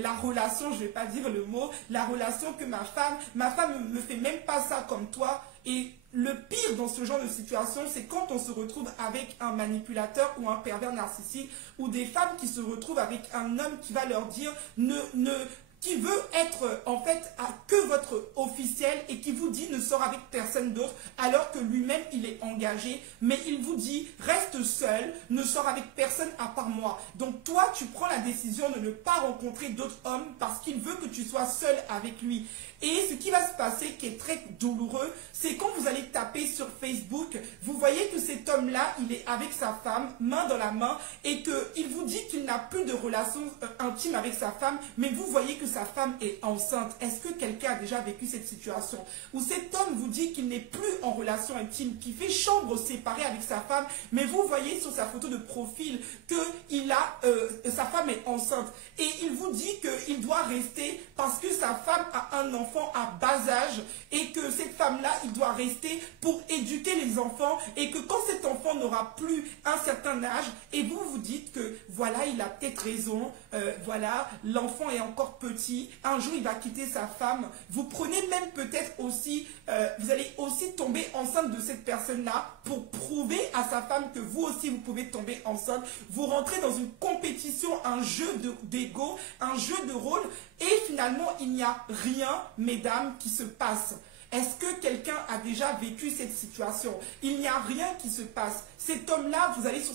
La relation, je vais pas dire le mot, la relation que ma femme me fait même pas ça comme toi. Et le pire dans ce genre de situation, c'est quand on se retrouve avec un manipulateur ou un pervers narcissique ou des femmes qui se retrouvent avec un homme qui va leur dire qui veut être en fait que votre officiel et qui vous dit ne sort avec personne d'autre alors que lui-même il est engagé, mais il vous dit reste seul, ne sort avec personne à part moi. Donc toi tu prends la décision de ne pas rencontrer d'autres hommes parce qu'il veut que tu sois seul avec lui. Et ce qui va se passer qui est très douloureux, c'est quand vous allez taper sur Facebook, vous voyez que cet homme-là, il est avec sa femme, main dans la main, et qu'il vous dit qu'il n'a plus de relation intime avec sa femme, mais vous voyez que sa femme est enceinte. Est-ce que quelqu'un a déjà vécu cette situation? Où cet homme vous dit qu'il n'est plus en relation intime, qu'il fait chambre séparée avec sa femme, mais vous voyez sur sa photo de profil que sa femme est enceinte. Et il vous dit qu'il doit rester parce que sa femme a un enfant à bas âge et que cette femme-là, il doit rester pour éduquer les enfants et que quand cet enfant n'aura plus un certain âge et vous vous dites que voilà, il a peut-être raison, voilà, l'enfant est encore petit, un jour il va quitter sa femme, vous prenez même peut-être aussi, vous allez aussi tomber enceinte de cette personne-là pour prouver à sa femme que vous aussi vous pouvez tomber enceinte, vous rentrez dans une compétition, un jeu d'ego, un jeu de rôle et finalement il n'y a rien, mesdames, qui se passe. Est-ce que quelqu'un a déjà vécu cette situation? Il n'y a rien qui se passe. Cet homme-là, vous allez sur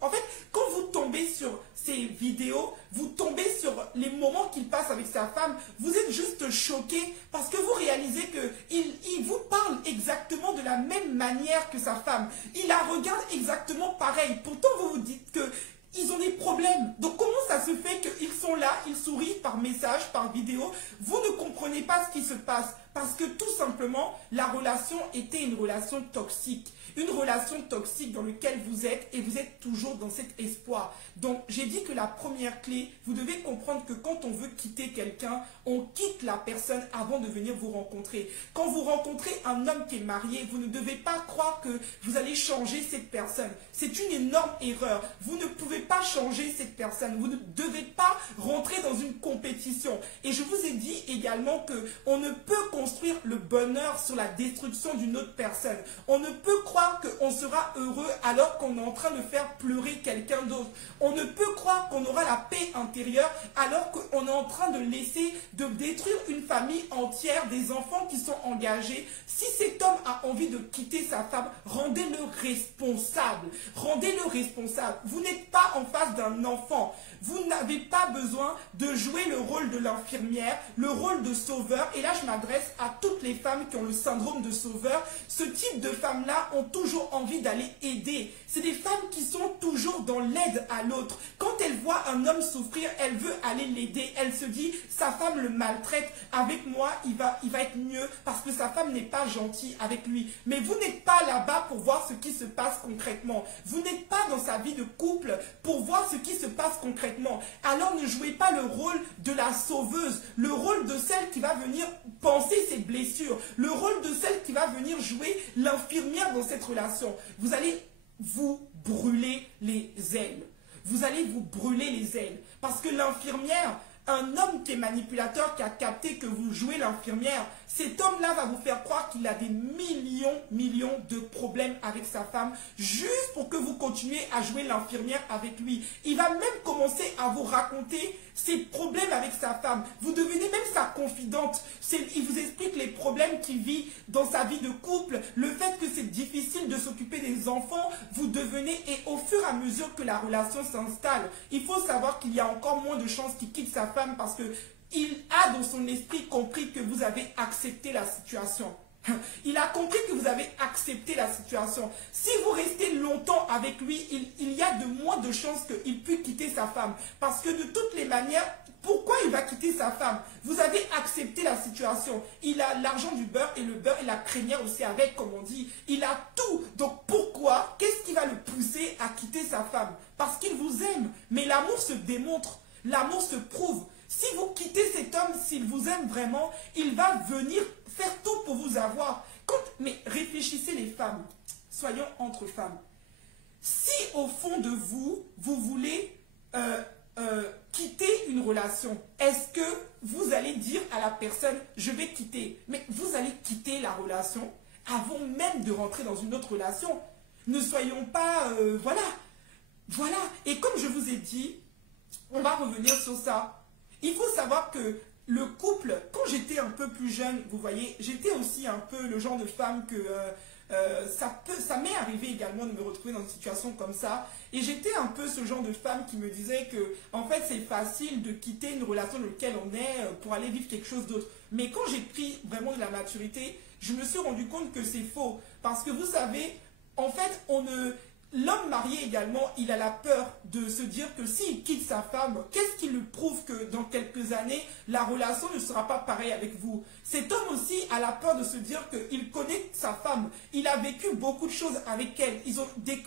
en fait, quand vous tombez sur ces vidéos, vous tombez sur les moments qu'il passe avec sa femme, vous êtes juste choqué parce que vous réalisez qu'il vous parle exactement de la même manière que sa femme. Il la regarde exactement pareil. Pourtant, vous vous dites que ils ont des problèmes. Donc comment ça se fait qu'ils sont là, ils sourient par message, par vidéo? Vous ne comprenez pas ce qui se passe. Parce que tout simplement, la relation était une relation toxique. Une relation toxique dans laquelle vous êtes et vous êtes toujours dans cet espoir. Donc, j'ai dit que la première clé, vous devez comprendre que quand on veut quitter quelqu'un, on quitte la personne avant de venir vous rencontrer. Quand vous rencontrez un homme qui est marié, vous ne devez pas croire que vous allez changer cette personne. C'est une énorme erreur. Vous ne pouvez pas changer cette personne. Vous ne devez pas rentrer dans une compétition. Et je vous ai dit également qu'on ne peut construire le bonheur sur la destruction d'une autre personne. On ne peut croire qu'on sera heureux alors qu'on est en train de faire pleurer quelqu'un d'autre. On ne peut croire qu'on aura la paix intérieure alors qu'on est en train de détruire une famille entière, des enfants qui sont engagés. Si cet homme a envie de quitter sa femme, rendez-le responsable. Rendez-le responsable. Vous n'êtes pas en face d'un enfant. Vous n'avez pas besoin de jouer le rôle de l'infirmière, le rôle de sauveur. Et là, je m'adresse à toutes les femmes qui ont le syndrome de sauveur. Ce type de femmes-là ont toujours envie d'aller aider. C'est des femmes qui sont toujours dans l'aide à l'autre. Quand elles voient un homme souffrir, elle veut aller l'aider. Elle se dit, sa femme le maltraite. Avec moi, il va être mieux parce que sa femme n'est pas gentille avec lui. Mais vous n'êtes pas là-bas pour voir ce qui se passe concrètement. Vous n'êtes pas dans sa vie de couple pour voir ce qui se passe concrètement. Alors ne jouez pas le rôle de la sauveuse, le rôle de celle qui va venir penser ses blessures, le rôle de celle qui va venir jouer l'infirmière dans cette relation. Vous allez vous brûler les ailes. Vous allez vous brûler les ailes. Parce que l'infirmière, Un homme qui est manipulateur, qui a capté que vous jouez l'infirmière, cet homme-là va vous faire croire qu'il a des millions de problèmes avec sa femme, juste pour que vous continuez à jouer l'infirmière avec lui. Il va même commencer à vous raconter ses problèmes avec sa femme. Vous devenez même sa confidente. Il vous explique les problèmes qu'il vit dans sa vie de couple, le fait que c'est difficile de s'occuper des enfants, vous devenez, et au fur et à mesure que la relation s'installe, il faut savoir qu'il y a encore moins de chances qu'il quitte sa femme parce que il a dans son esprit compris que vous avez accepté la situation. Il a compris que vous avez accepté la situation. Si vous restez longtemps avec lui, il y a de moins de chances qu'il puisse quitter sa femme. Parce que de toutes les manières, pourquoi il va quitter sa femme? Vous avez accepté la situation. Il a l'argent du beurre et le beurre et la crémière aussi avec, comme on dit. Il a tout. Donc pourquoi? Qu'est-ce qui va le pousser à quitter sa femme? Parce qu'il vous aime. Mais l'amour se démontre. L'amour se prouve. Si vous quittez cet homme, s'il vous aime vraiment, il va venir faire tout pour vous avoir. Mais réfléchissez les femmes, soyons entre femmes. Si au fond de vous, vous voulez quitter une relation, est-ce que vous allez dire à la personne, je vais quitter? Mais vous allez quitter la relation avant même de rentrer dans une autre relation. Ne soyons pas, voilà. Et comme je vous ai dit, on va revenir sur ça. Il faut savoir que le couple, quand j'étais un peu plus jeune, vous voyez, j'étais aussi un peu le genre de femme que ça m'est arrivé également de me retrouver dans une situation comme ça. Et j'étais un peu ce genre de femme qui me disait que, en fait, c'est facile de quitter une relation dans laquelle on est pour aller vivre quelque chose d'autre. Mais quand j'ai pris vraiment de la maturité, je me suis rendu compte que c'est faux. Parce que vous savez, en fait, l'homme marié également, il a la peur de se dire que s'il quitte sa femme, qu'est-ce qui lui prouve que dans quelques années, la relation ne sera pas pareille avec vous? Cet homme aussi a la peur de se dire qu'il connaît sa femme. Il a vécu beaucoup de choses avec elle. Ils ont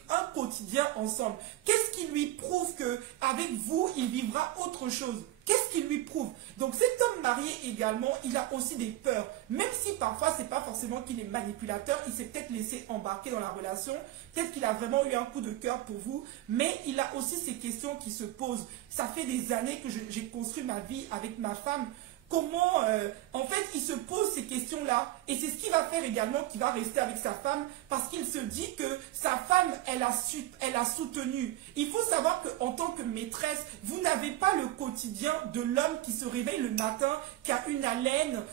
un quotidien ensemble. Qu'est-ce qui lui prouve qu'avec vous, il vivra autre chose? Qu'est-ce qui lui prouve? Donc cet homme marié également, il a aussi des peurs. Même si parfois, ce n'est pas forcément qu'il est manipulateur, il s'est peut-être laissé embarquer dans la relation. Peut-être qu'il a vraiment eu un coup de cœur pour vous. Mais il a aussi ces questions qui se posent. Ça fait des années que j'ai construit ma vie avec ma femme. Comment, en fait, il se pose ces questions-là. Et c'est ce qu'il va faire également, qu'il va rester avec sa femme, parce qu'il se dit que sa femme, elle a soutenu. Il faut savoir qu'en tant que maîtresse, vous n'avez pas le quotidien de l'homme qui se réveille le matin, qui a une haleine.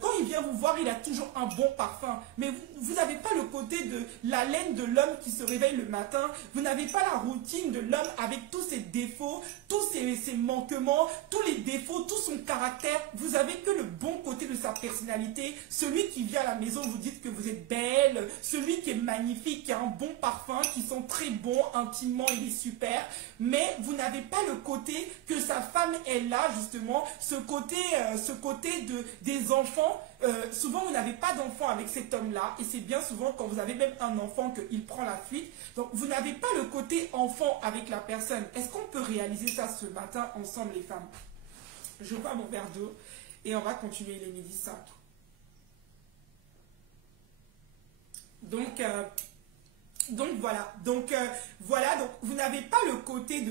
Quand il vient vous voir, il a toujours un bon parfum. Mais vous n'avez pas le côté de l'haleine de l'homme qui se réveille le matin. Vous n'avez pas la routine de l'homme avec tous ses défauts, tous ses manquements, tous les défauts, tout son caractère. Vous avez que le bon côté de sa personnalité. Celui qui vient à la maison, vous dites que vous êtes belle. Celui qui est magnifique, qui a un bon parfum, qui sent très bon, intimement, il est super. Mais vous n'avez pas le côté que sa femme est là, justement. Ce côté des enfants. Souvent, vous n'avez pas d'enfant avec cet homme-là. Et c'est bien souvent quand vous avez même un enfant qu'il prend la fuite. Donc, vous n'avez pas le côté enfant avec la personne. Est-ce qu'on peut réaliser ça ce matin ensemble, les femmes? Je bois mon verre d'eau et on va continuer les midi 5. Donc voilà. Donc vous n'avez pas le côté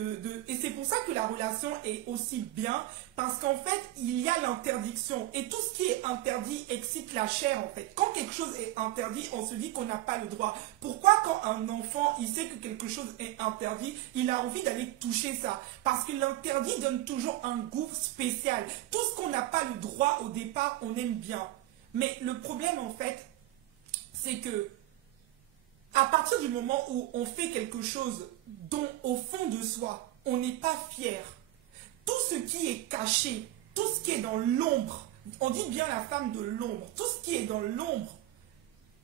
et c'est pour ça que la relation est aussi bien, parce qu'en fait, il y a l'interdiction. Et tout ce qui est interdit excite la chair, en fait. Quand quelque chose est interdit, on se dit qu'on n'a pas le droit. Pourquoi quand un enfant, il sait que quelque chose est interdit, il a envie d'aller toucher ça? Parce que l'interdit donne toujours un goût spécial. Tout ce qu'on n'a pas le droit au départ, on aime bien. Mais le problème, en fait, c'est que à partir du moment où on fait quelque chose dont au fond de soi, on n'est pas fier, tout ce qui est caché, tout ce qui est dans l'ombre, on dit bien la femme de l'ombre, tout ce qui est dans l'ombre,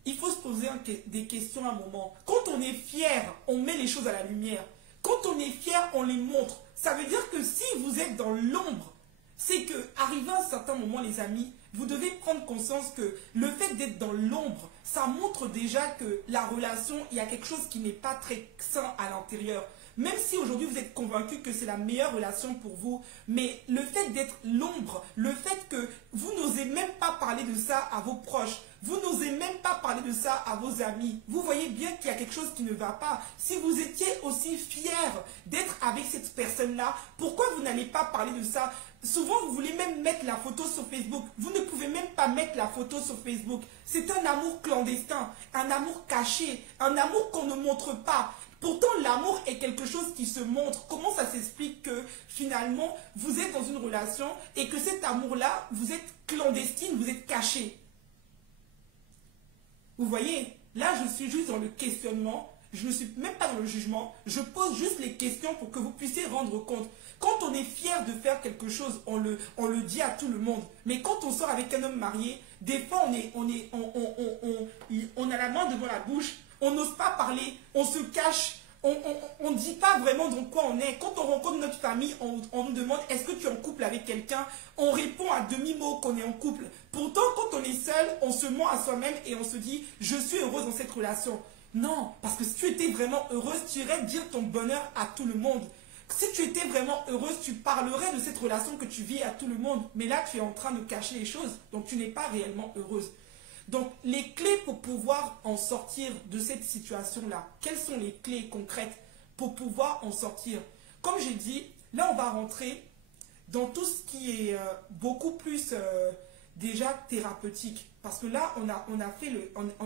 il faut se poser des questions à un moment. Quand on est fier, on met les choses à la lumière. Quand on est fier, on les montre. Ça veut dire que si vous êtes dans l'ombre, c'est qu'arrivé à un certain moment, les amis, vous devez prendre conscience que le fait d'être dans l'ombre, ça montre déjà que la relation, il y a quelque chose qui n'est pas très sain à l'intérieur. même si aujourd'hui vous êtes convaincu que c'est la meilleure relation pour vous, mais le fait d'être l'ombre, le fait que vous n'osez même pas parler de ça à vos proches, vous n'osez même pas parler de ça à vos amis, vous voyez bien qu'il y a quelque chose qui ne va pas. Si vous étiez aussi fier d'être avec cette personne-là, pourquoi vous n'allez pas parler de ça? Souvent, vous voulez même mettre la photo sur Facebook. Vous ne pouvez même pas mettre la photo sur Facebook. C'est un amour clandestin, un amour caché, un amour qu'on ne montre pas. Pourtant, l'amour est quelque chose qui se montre. Comment ça s'explique que finalement, vous êtes dans une relation et que cet amour-là, vous êtes clandestine, vous êtes caché? Vous voyez, là, je suis juste dans le questionnement. Je ne suis même pas dans le jugement. Je pose juste les questions pour que vous puissiez rendre compte. Quand on est fier de faire quelque chose, on le dit à tout le monde. Mais quand on sort avec un homme marié, des fois, on a la main devant la bouche, on n'ose pas parler, on se cache, on ne dit pas vraiment dans quoi on est. Quand on rencontre notre famille, on nous demande est-ce que tu es en couple avec quelqu'un? On répond à demi-mot qu'on est en couple. Pourtant, quand on est seul, on se ment à soi-même et on se dit je suis heureuse dans cette relation. Non, parce que si tu étais vraiment heureuse, tu irais dire ton bonheur à tout le monde. Si tu étais vraiment heureuse, tu parlerais de cette relation que tu vis à tout le monde. Mais là, tu es en train de cacher les choses. Donc, tu n'es pas réellement heureuse. Donc, les clés pour pouvoir en sortir de cette situation-là, quelles sont les clés concrètes pour pouvoir en sortir? Comme j'ai dit, là, on va rentrer dans tout ce qui est beaucoup plus déjà thérapeutique. Parce que là, on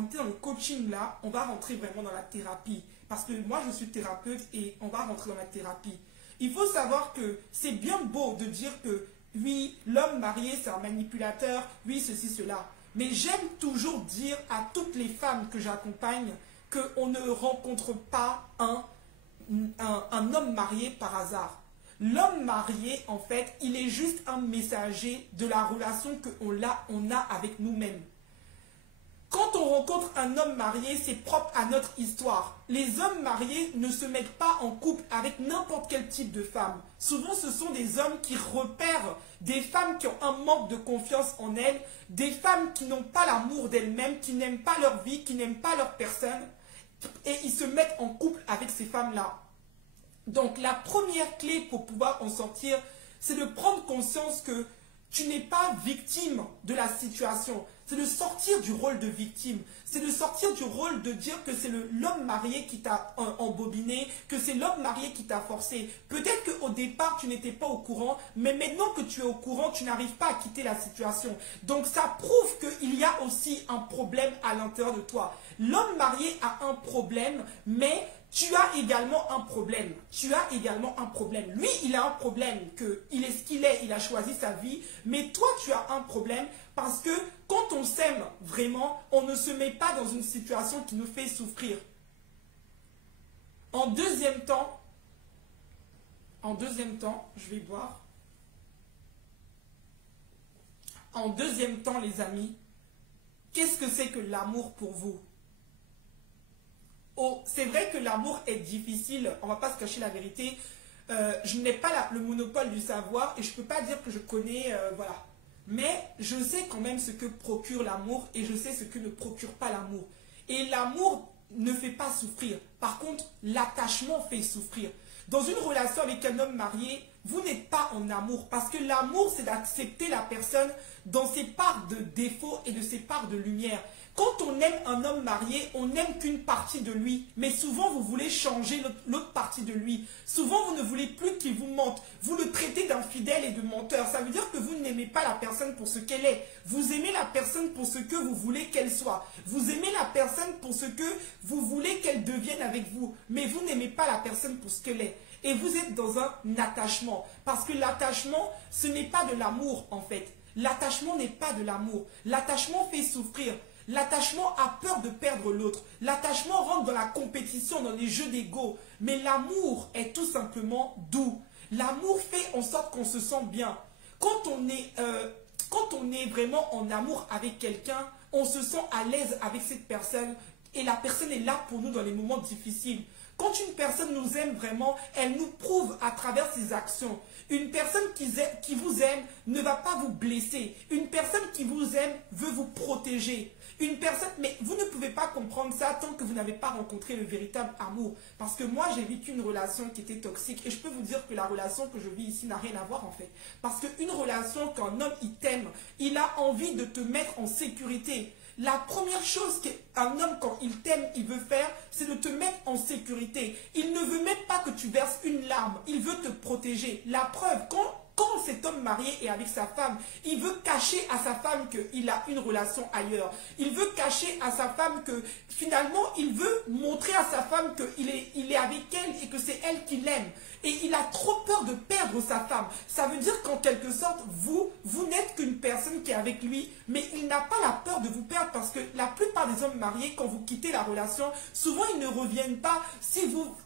était dans le coaching là, on va rentrer vraiment dans la thérapie. Parce que moi, je suis thérapeute et on va rentrer dans la thérapie. Il faut savoir que c'est bien beau de dire que oui, l'homme marié, c'est un manipulateur, oui, ceci, cela. Mais j'aime toujours dire à toutes les femmes que j'accompagne qu'on ne rencontre pas un homme marié par hasard. L'homme marié, en fait, il est juste un messager de la relation qu'on a avec nous-mêmes. Quand on rencontre un homme marié, c'est propre à notre histoire. Les hommes mariés ne se mettent pas en couple avec n'importe quel type de femme. Souvent, ce sont des hommes qui repèrent des femmes qui ont un manque de confiance en elles, des femmes qui n'ont pas l'amour d'elles-mêmes, qui n'aiment pas leur vie, qui n'aiment pas leur personne, et ils se mettent en couple avec ces femmes-là. Donc, la première clé pour pouvoir en sortir, c'est de prendre conscience que tu n'es pas victime de la situation. C'est de sortir du rôle de victime. C'est de sortir du rôle de dire que c'est l'homme marié qui t'a embobiné, que c'est l'homme marié qui t'a forcé. Peut-être qu'au départ, tu n'étais pas au courant, mais maintenant que tu es au courant, tu n'arrives pas à quitter la situation. Donc, ça prouve qu'il y a aussi un problème à l'intérieur de toi. L'homme marié a un problème, mais tu as également un problème. Tu as également un problème. Lui, il a un problème, qu'il est ce qu'il est, il a choisi sa vie. Mais toi, tu as un problème parce que quand on s'aime vraiment, on ne se met pas dans une situation qui nous fait souffrir. En deuxième temps, je vais boire. En deuxième temps, les amis, qu'est-ce que c'est que l'amour pour vous? Oh, c'est vrai que l'amour est difficile, on ne va pas se cacher la vérité. Je n'ai pas le monopole du savoir et je ne peux pas dire que je connais, voilà. Mais je sais quand même ce que procure l'amour et je sais ce que ne procure pas l'amour. Et l'amour ne fait pas souffrir. Par contre, l'attachement fait souffrir. Dans une relation avec un homme marié, vous n'êtes pas en amour. Parce que l'amour, c'est d'accepter la personne dans ses parts de défaut et de ses parts de lumière. Quand on aime un homme marié, on n'aime qu'une partie de lui. Mais souvent, vous voulez changer l'autre partie de lui. Souvent, vous ne voulez plus qu'il vous mente. Vous le traitez d'infidèle et de menteur. Ça veut dire que vous n'aimez pas la personne pour ce qu'elle est. Vous aimez la personne pour ce que vous voulez qu'elle soit. Vous aimez la personne pour ce que vous voulez qu'elle devienne avec vous. Mais vous n'aimez pas la personne pour ce qu'elle est. Et vous êtes dans un attachement. Parce que l'attachement, ce n'est pas de l'amour en fait. L'attachement n'est pas de l'amour. L'attachement fait souffrir. L'attachement a peur de perdre l'autre. L'attachement rentre dans la compétition, dans les jeux d'ego. Mais l'amour est tout simplement doux. L'amour fait en sorte qu'on se sent bien. Quand on est vraiment en amour avec quelqu'un, on se sent à l'aise avec cette personne. Et la personne est là pour nous dans les moments difficiles. Quand une personne nous aime vraiment, elle nous prouve à travers ses actions. Une personne qui vous aime ne va pas vous blesser. Une personne qui vous aime veut vous protéger. Une personne, mais vous ne pouvez pas comprendre ça tant que vous n'avez pas rencontré le véritable amour. Parce que moi, j'ai vécu une relation qui était toxique et je peux vous dire que la relation que je vis ici n'a rien à voir en fait. Parce qu'une relation, quand un homme il t'aime, il a envie de te mettre en sécurité. La première chose qu'un homme, quand il t'aime, il veut faire, c'est de te mettre en sécurité. Il ne veut même pas que tu verses une larme. Il veut te protéger. La preuve, quand cet homme marié est avec sa femme, il veut cacher à sa femme qu'il a une relation ailleurs. Il veut cacher à sa femme que finalement, il veut montrer à sa femme qu'il est avec elle et que c'est elle qui l'aime. Et il a trop peur de perdre sa femme. Ça veut dire qu'en quelque sorte, vous n'êtes qu'une personne qui est avec lui, mais il n'a pas la peur de vous perdre parce que la plupart des hommes mariés, quand vous quittez la relation, souvent ils ne reviennent pas.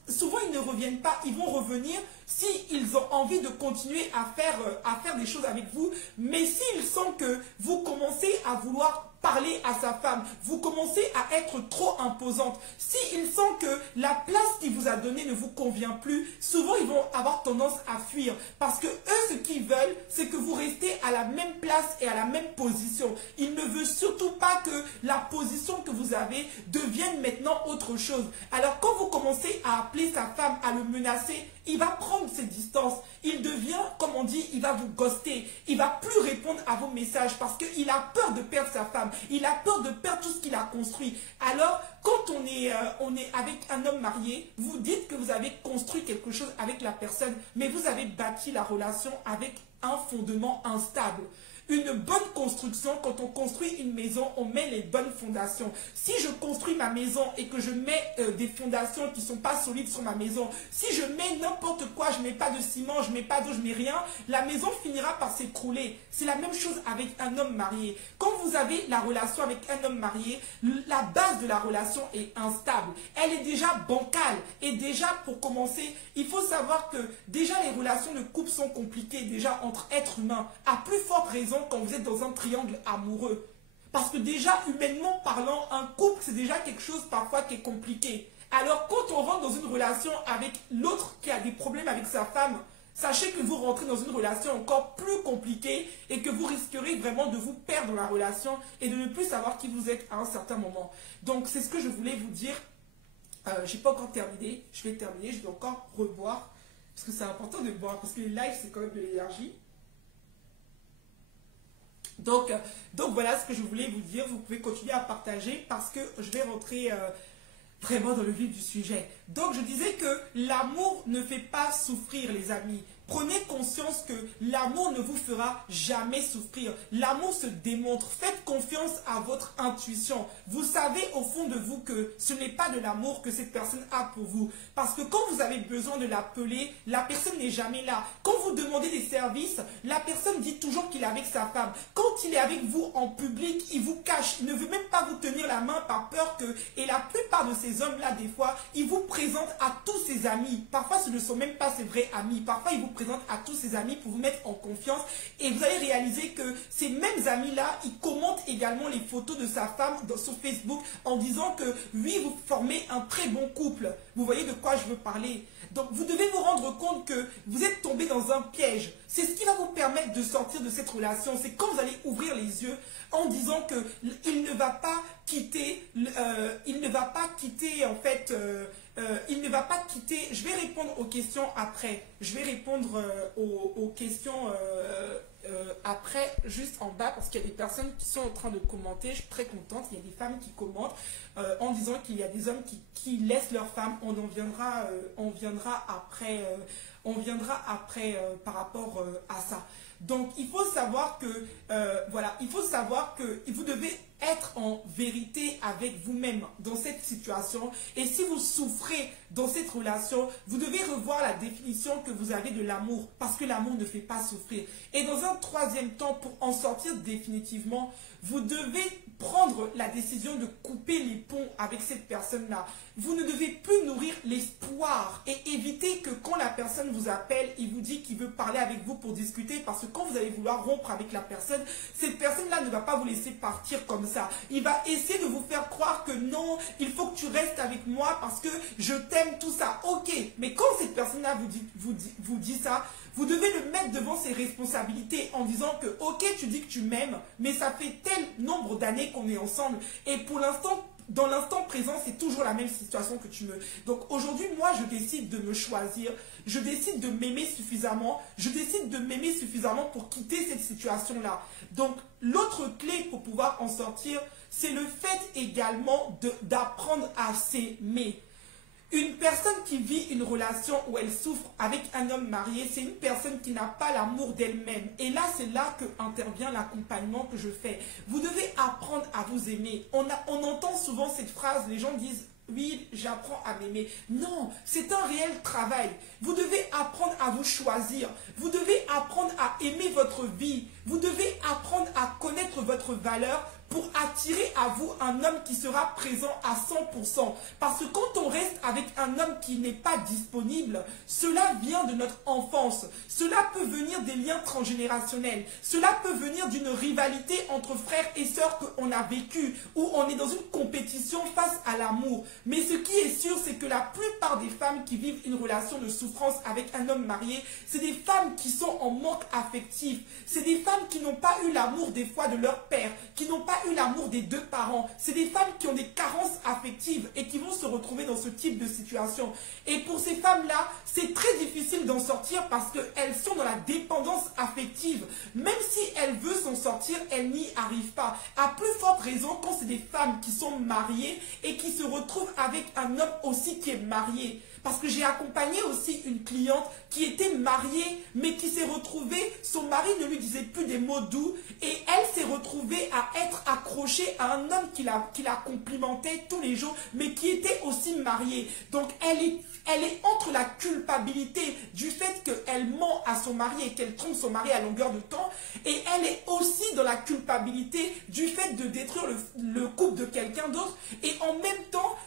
Souvent ils ne reviennent pas, ils vont revenir s'ils ont envie de continuer à faire des choses avec vous, mais s'ils sentent que vous commencez à vouloir parler à sa femme, vous commencez à être trop imposante. S'ils sentent que la place qu'il vous a donnée ne vous convient plus, souvent ils vont avoir tendance à fuir. Parce que eux, ce qu'ils veulent, c'est que vous restez à la même place et à la même position. Ils ne veulent surtout pas que la position que vous avez devienne maintenant autre chose. Alors quand vous commencez à appeler sa femme, à le menacer, il va prendre ses distances. Il devient, comme on dit, il va vous ghoster. Il va plus répondre à vos messages parce qu'il a peur de perdre sa femme. Il a peur de perdre tout ce qu'il a construit. Alors, quand on est avec un homme marié, vous dites que vous avez construit quelque chose avec la personne, mais vous avez bâti la relation avec un fondement instable. Une bonne construction, quand on construit une maison, on met les bonnes fondations. Si je construis ma maison et que je mets des fondations qui ne sont pas solides sur ma maison, si je mets n'importe quoi, je ne mets pas de ciment, je ne mets pas d'eau, je ne mets rien, la maison finira par s'écrouler. C'est la même chose avec un homme marié. Quand vous avez la relation avec un homme marié, la base de la relation est instable. Elle est déjà bancale. Et déjà, pour commencer, il faut savoir que déjà les relations de couple sont compliquées déjà entre êtres humains. À plus forte raison quand vous êtes dans un triangle amoureux. Parce que déjà, humainement parlant, un couple, c'est déjà quelque chose parfois qui est compliqué. Alors, quand on rentre dans une relation avec l'autre qui a des problèmes avec sa femme, sachez que vous rentrez dans une relation encore plus compliquée et que vous risquerez vraiment de vous perdre dans la relation et de ne plus savoir qui vous êtes à un certain moment. Donc, c'est ce que je voulais vous dire. Je n'ai pas encore terminé. Je vais terminer, je vais encore reboire. Parce que c'est important de boire, parce que les lives, c'est quand même de l'énergie. Donc voilà ce que je voulais vous dire. Vous pouvez continuer à partager parce que je vais rentrer vraiment dans le vif du sujet. Donc je disais que l'amour ne fait pas souffrir les amis. Prenez conscience que l'amour ne vous fera jamais souffrir. L'amour se démontre. Faites confiance à votre intuition. Vous savez au fond de vous que ce n'est pas de l'amour que cette personne a pour vous. Parce que quand vous avez besoin de l'appeler, la personne n'est jamais là. Quand vous demandez des services, la personne dit toujours qu'il est avec sa femme. Quand il est avec vous en public, il vous cache. Il ne veut même pas vous tenir la main par peur que... Et la plupart de ces hommes-là, des fois, ils vous présentent à tous ses amis. Parfois, ce ne sont même pas ses vrais amis. Parfois, ils vous présente à tous ses amis pour vous mettre en confiance et vous allez réaliser que ces mêmes amis-là, ils commentent également les photos de sa femme sur Facebook en disant que oui, vous formez un très bon couple. Vous voyez de quoi je veux parler. Donc vous devez vous rendre compte que vous êtes tombé dans un piège. C'est ce qui va vous permettre de sortir de cette relation. C'est quand vous allez ouvrir les yeux en disant que il ne va pas quitter, en fait... il ne va pas quitter. Je vais répondre aux questions après. Je vais répondre aux questions après, juste en bas, parce qu'il y a des personnes qui sont en train de commenter. Je suis très contente. Il y a des femmes qui commentent en disant qu'il y a des hommes qui laissent leurs femmes. On viendra après par rapport à ça. Donc, il faut savoir que, vous devez être en vérité avec vous-même dans cette situation. Et si vous souffrez dans cette relation, vous devez revoir la définition que vous avez de l'amour. Parce que l'amour ne fait pas souffrir. Et dans un troisième temps, pour en sortir définitivement, vous devez prendre la décision de couper les ponts avec cette personne-là. Vous ne devez plus nourrir l'espoir et éviter que quand la personne vous appelle, il vous dit qu'il veut parler avec vous pour discuter, parce que quand vous allez vouloir rompre avec la personne, cette personne-là ne va pas vous laisser partir comme ça. Il va essayer de vous faire croire que non, il faut que tu restes avec moi parce que je t'aime, tout ça. Ok, mais quand cette personne-là vous dit ça, Vous devez le mettre devant ses responsabilités en disant que, ok, tu dis que tu m'aimes, mais ça fait tel nombre d'années qu'on est ensemble. Et pour l'instant, dans l'instant présent, c'est toujours la même situation que tu me... Donc aujourd'hui, moi, je décide de me choisir. Je décide de m'aimer suffisamment. Je décide de m'aimer suffisamment pour quitter cette situation-là. Donc, l'autre clé pour pouvoir en sortir, c'est le fait également d'apprendre à s'aimer. Une personne qui vit une relation où elle souffre avec un homme marié, c'est une personne qui n'a pas l'amour d'elle-même. Et là, c'est là que intervient l'accompagnement que je fais. Vous devez apprendre à vous aimer. On entend souvent cette phrase, les gens disent « oui, j'apprends à m'aimer ». Non, c'est un réel travail. Vous devez apprendre à vous choisir. Vous devez apprendre à aimer votre vie. Vous devez apprendre à connaître votre valeur pour attirer à vous un homme qui sera présent à 100%. Parce que quand on reste avec un homme qui n'est pas disponible, cela vient de notre enfance. Cela peut venir des liens transgénérationnels. Cela peut venir d'une rivalité entre frères et sœurs qu'on a vécu, où on est dans une compétition face à l'amour. Mais ce qui est sûr, c'est que la plupart des femmes qui vivent une relation de souffrance avec un homme marié, c'est des femmes qui sont en manque affectif. C'est des femmes qui n'ont pas eu l'amour des fois de leur père, qui n'ont pas eu l'amour des deux parents. C'est des femmes qui ont des carences affectives et qui vont se retrouver dans ce type de situation. Et pour ces femmes-là, c'est très difficile d'en sortir parce qu'elles sont dans la dépendance affective. Même si elles veulent s'en sortir, elles n'y arrivent pas. À plus forte raison quand c'est des femmes qui sont mariées et qui se retrouvent avec un homme aussi qui est marié. Parce que j'ai accompagné aussi une cliente qui était mariée, mais qui s'est retrouvée, son mari ne lui disait plus des mots doux, et elle s'est retrouvée à être accrochée à un homme qui la complimentait tous les jours, mais qui était aussi marié. Donc elle est entre la culpabilité du fait qu'elle ment à son mari et qu'elle trompe son mari à longueur de temps, et elle est aussi dans la culpabilité du fait de détruire le couple de quelqu'un d'autre, et en même temps,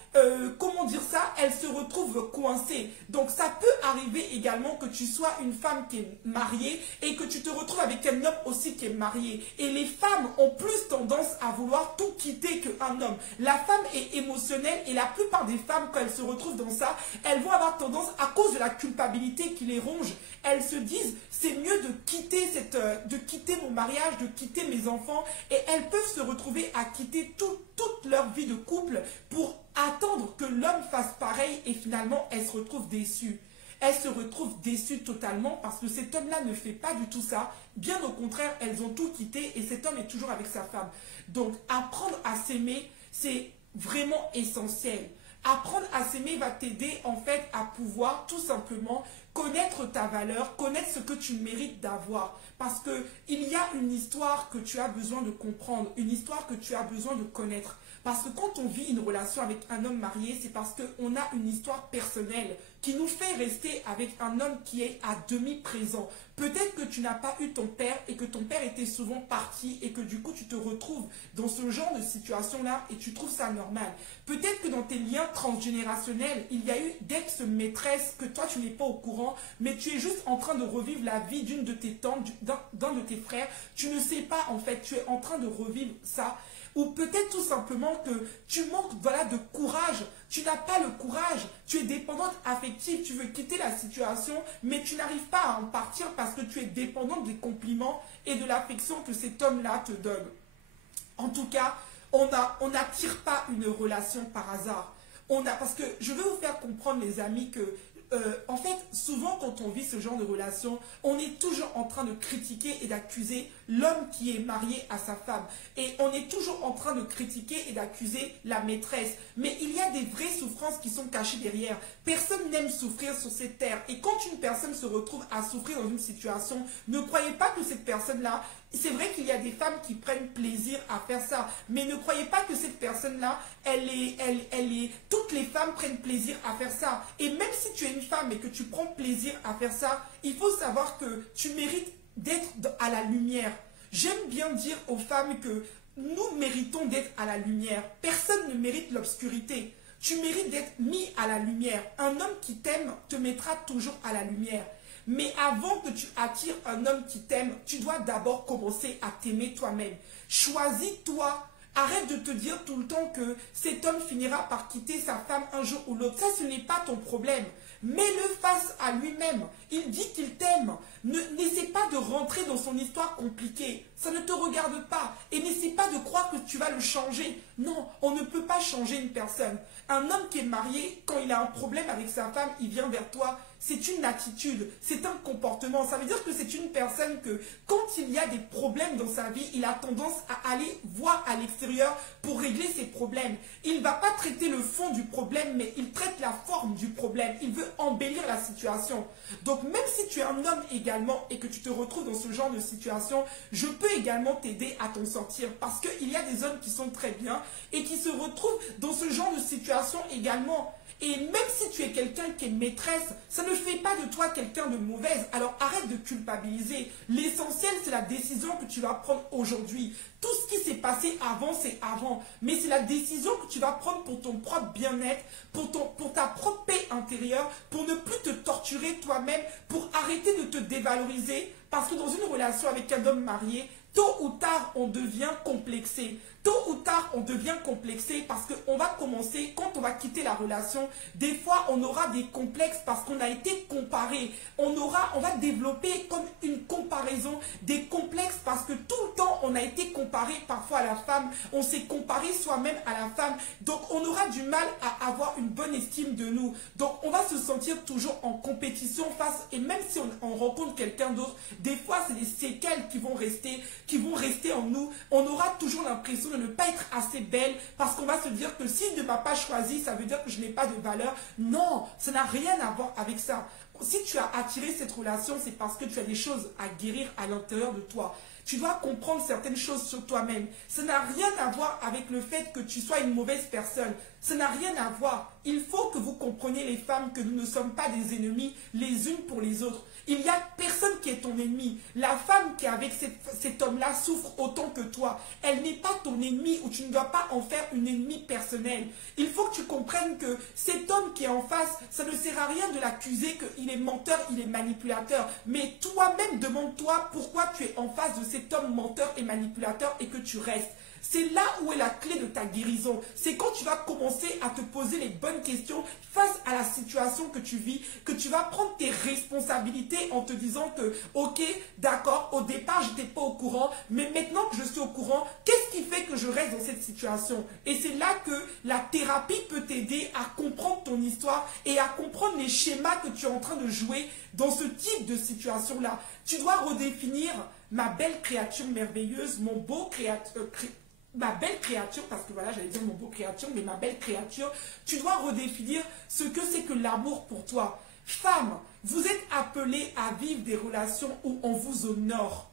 comment dire ça, elle se retrouve coincée. Donc ça peut arriver également que tu sois une femme qui est mariée et que tu te retrouves avec un homme aussi qui est marié. Et les femmes ont plus tendance à vouloir tout quitter qu'un homme. La femme est émotionnelle et la plupart des femmes, quand elles se retrouvent dans ça, elles vont avoir tendance, à cause de la culpabilité qui les ronge, elles se disent c'est mieux de quitter mon mariage, de quitter mes enfants, et elles peuvent se retrouver à quitter toute leur vie de couple pour attendre que l'homme fasse pareil, et finalement elles se retrouvent déçues. Elles se retrouvent déçues totalement parce que cet homme-là ne fait pas du tout ça. Bien au contraire, elles ont tout quitté et cet homme est toujours avec sa femme. Donc apprendre à s'aimer, c'est vraiment essentiel. Apprendre à s'aimer va t'aider en fait à pouvoir tout simplement connaître ta valeur, connaître ce que tu mérites d'avoir. Parce qu'il y a une histoire que tu as besoin de comprendre, une histoire que tu as besoin de connaître. Parce que quand on vit une relation avec un homme marié, c'est parce qu'on a une histoire personnelle qui nous fait rester avec un homme qui est à demi présent. Peut-être que tu n'as pas eu ton père et que ton père était souvent parti et que du coup tu te retrouves dans ce genre de situation-là et tu trouves ça normal. Peut-être que dans tes liens transgénérationnels, il y a eu d'ex-maîtresses que toi tu n'es pas au courant, mais tu es juste en train de revivre la vie d'une de tes tantes, d'un de tes frères. Tu ne sais pas en fait, tu es en train de revivre ça. Ou peut-être tout simplement que tu manques de courage. Tu n'as pas le courage. Tu es dépendante affective. Tu veux quitter la situation, mais tu n'arrives pas à en partir parce que tu es dépendante des compliments et de l'affection que cet homme-là te donne. En tout cas, on n'attire pas une relation par hasard. Parce que je veux vous faire comprendre, les amis, que en fait, souvent quand on vit ce genre de relation, on est toujours en train de critiquer et d'accuser l'homme qui est marié à sa femme. Et on est toujours en train de critiquer et d'accuser la maîtresse. Mais il y a des vraies souffrances qui sont cachées derrière. Personne n'aime souffrir sur cette terre. Et quand une personne se retrouve à souffrir dans une situation, ne croyez pas que cette personne-là, c'est vrai qu'il y a des femmes qui prennent plaisir à faire ça, mais ne croyez pas que cette personne-là, toutes les femmes prennent plaisir à faire ça. Et même si tu es une femme et que tu prends plaisir à faire ça, il faut savoir que tu mérites d'être à la lumière. J'aime bien dire aux femmes que nous méritons d'être à la lumière. Personne ne mérite l'obscurité. Tu mérites d'être mis à la lumière. Un homme qui t'aime te mettra toujours à la lumière. Mais avant que tu attires un homme qui t'aime, tu dois d'abord commencer à t'aimer toi-même. Choisis-toi. Arrête de te dire tout le temps que cet homme finira par quitter sa femme un jour ou l'autre. Ça, ce n'est pas ton problème. Mets-le face à lui-même. Il dit qu'il t'aime. N'essaie pas de rentrer dans son histoire compliquée. Ça ne te regarde pas. Et n'essaie pas de croire que tu vas le changer. Non, on ne peut pas changer une personne. Un homme qui est marié, quand il a un problème avec sa femme, il vient vers toi. C'est une attitude, c'est un comportement. Ça veut dire que c'est une personne que, quand il y a des problèmes dans sa vie, il a tendance à aller voir à l'extérieur pour régler ses problèmes. Il ne va pas traiter le fond du problème, mais il traite la forme du problème. Il veut embellir la situation. Donc, même si tu es un homme également et que tu te retrouves dans ce genre de situation, je peux également t'aider à t'en sortir. Parce qu'il y a des hommes qui sont très bien et qui se retrouvent dans ce genre de situation également. Et même si tu es quelqu'un qui est maîtresse, ça ne fait pas de toi quelqu'un de mauvaise. Alors arrête de culpabiliser. L'essentiel, c'est la décision que tu vas prendre aujourd'hui. Tout ce qui s'est passé avant, c'est avant. Mais c'est la décision que tu vas prendre pour ton propre bien-être, pour ta propre paix intérieure, pour ne plus te torturer toi-même, pour arrêter de te dévaloriser. Parce que dans une relation avec un homme marié, tôt ou tard, on devient complexé. Tôt ou tard, on devient complexé parce qu'on va commencer, quand on va quitter la relation, des fois, on aura des complexes parce qu'on a été comparé. On va développer comme une comparaison, des complexes parce que tout le temps, on a été comparé parfois à la femme. On s'est comparé soi-même à la femme. Donc, on aura du mal à avoir une bonne estime de nous. Donc, on va se sentir toujours en compétition face, et même si on rencontre quelqu'un d'autre, des fois, c'est des séquelles qui vont rester en nous. On aura toujours l'impression de ne pas être assez belle parce qu'on va se dire que s'il ne m'a pas choisi, ça veut dire que je n'ai pas de valeur. Non, ça n'a rien à voir avec ça. Si tu as attiré cette relation, c'est parce que tu as des choses à guérir à l'intérieur de toi. Tu dois comprendre certaines choses sur toi-même. Ça n'a rien à voir avec le fait que tu sois une mauvaise personne. Ça n'a rien à voir. Il faut que vous compreniez, les femmes, que nous ne sommes pas des ennemis les unes pour les autres. Il n'y a personne qui est ton ennemi. La femme qui est avec cet homme-là souffre autant que toi. Elle n'est pas ton ennemi, ou tu ne dois pas en faire une ennemie personnelle. Il faut que tu comprennes que cet homme qui est en face, ça ne sert à rien de l'accuser qu'il est menteur, il est manipulateur. Mais toi-même, demande-toi pourquoi tu es en face de cet homme menteur et manipulateur et que tu restes. C'est là où est la clé de ta guérison. C'est quand tu vas commencer à te poser les bonnes questions face à la situation que tu vis, que tu vas prendre tes responsabilités en te disant que, ok, d'accord, au départ, je n'étais pas au courant, mais maintenant que je suis au courant, qu'est-ce qui fait que je reste dans cette situation? Et c'est là que la thérapie peut t'aider à comprendre ton histoire et à comprendre les schémas que tu es en train de jouer dans ce type de situation-là. Tu dois redéfinir ma belle créature merveilleuse, mon beau créature... ma belle créature, parce que voilà, j'allais dire mon beau créature, mais ma belle créature, tu dois redéfinir ce que c'est que l'amour pour toi. Femme, vous êtes appelée à vivre des relations où on vous honore.